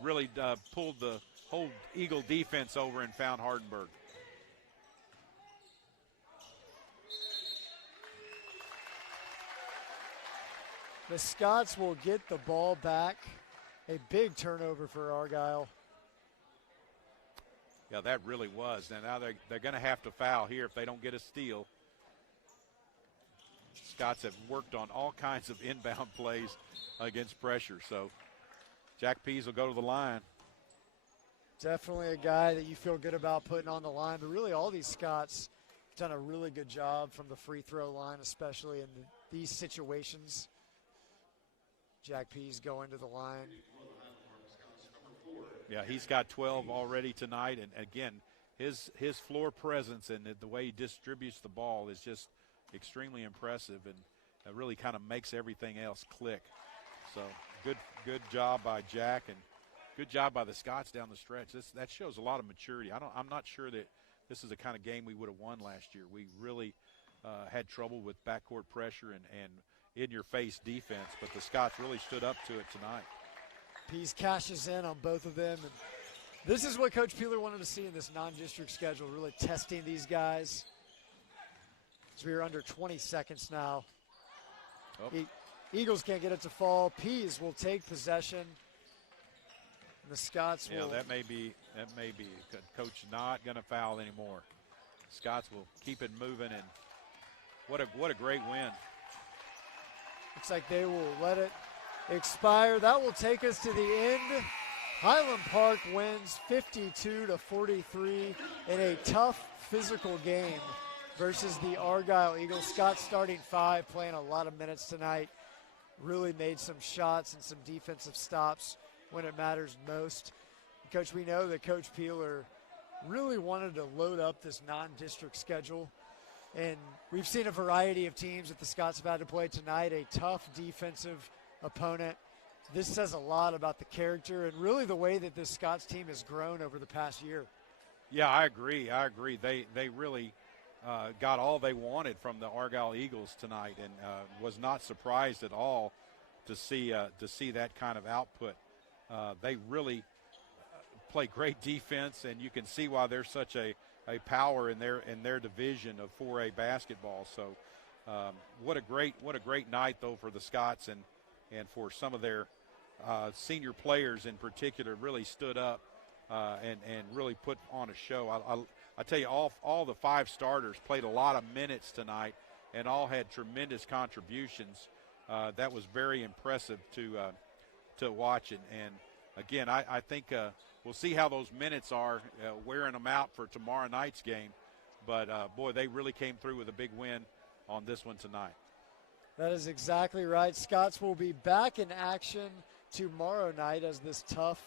really pulled the whole Eagle defense over and found Hardenberg. The Scots will get the ball back. A big turnover for Argyle. Yeah, that really was. And now they're going to have to foul here if they don't get a steal. Scots have worked on all kinds of inbound plays against pressure. So Jack Pease will go to the line. Definitely a guy that you feel good about putting on the line. But really all these Scots have done a really good job from the free throw line, especially in these situations. Jack Pease going to the line. Yeah, he's got 12 already tonight. And, again, his floor presence and the way he distributes the ball is just extremely impressive, and it really kind of makes everything else click. So good job by Jack, and good job by the Scots down the stretch. That shows a lot of maturity. I'm not sure that this is the kind of game we would have won last year. We really had trouble with backcourt pressure and in-your-face defense, but the Scots really stood up to it tonight. Pease cashes in on both of them. And this is what Coach Peeler wanted to see in this non-district schedule, really testing these guys. So we're under 20 seconds now. Oh. Eagles can't get it to fall. Pease will take possession. The Scots will. Yeah, that may be. Coach not going to foul anymore. Scots will keep it moving, and what a great win. Looks like they will let it expire. That will take us to the end. Highland Park wins 52-43 in a tough physical game versus the Argyle Eagles. Scott starting 5, playing a lot of minutes tonight. Really made some shots and some defensive stops when it matters most. Coach, we know that Coach Peeler really wanted to load up this non-district schedule. And we've seen a variety of teams that the Scots have had to play tonight, a tough defensive opponent. This says a lot about the character and really the way that this Scots team has grown over the past year. Yeah, I agree. They really got all they wanted from the Argyle Eagles tonight, and was not surprised at all to see that kind of output. They really play great defense, and you can see why they're such a power in their division of 4A basketball. So what a great night though for the Scots, and for some of their senior players in particular really stood up and really put on a show. I tell you, all the 5 starters played a lot of minutes tonight and all had tremendous contributions. That was very impressive to watch, and again, I think we'll see how those minutes are wearing them out for tomorrow night's game. But, boy, they really came through with a big win on this one tonight. That is exactly right. Scots will be back in action tomorrow night as this tough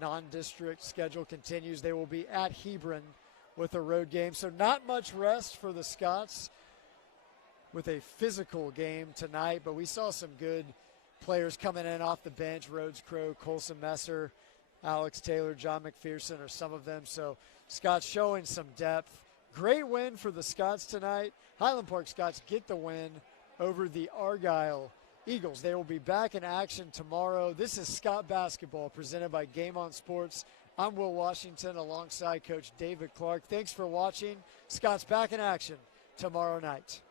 non-district schedule continues. They will be at Hebron with a road game. So not much rest for the Scots with a physical game tonight. But we saw some good players coming in off the bench. Rhodes Crow, Colson Messer, Alex Taylor, John McPherson are some of them. So Scots showing some depth. Great win for the Scots tonight. Highland Park Scots get the win over the Argyle Eagles. They will be back in action tomorrow. This is Scott Basketball presented by Game On Sports. I'm Will Washington alongside Coach David Clark. Thanks for watching. Scott's back in action tomorrow night.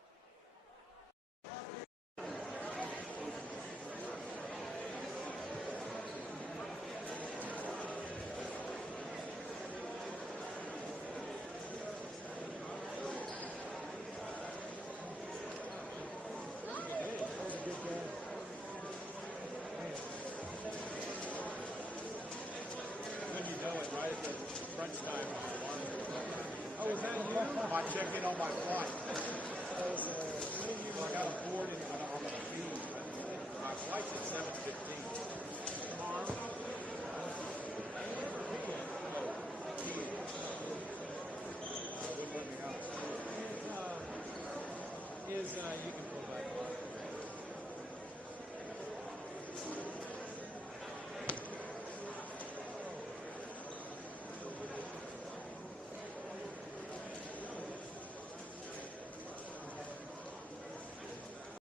I checked in on my flight. I got a board on the feed. Flight's at 7:15. You can pull back.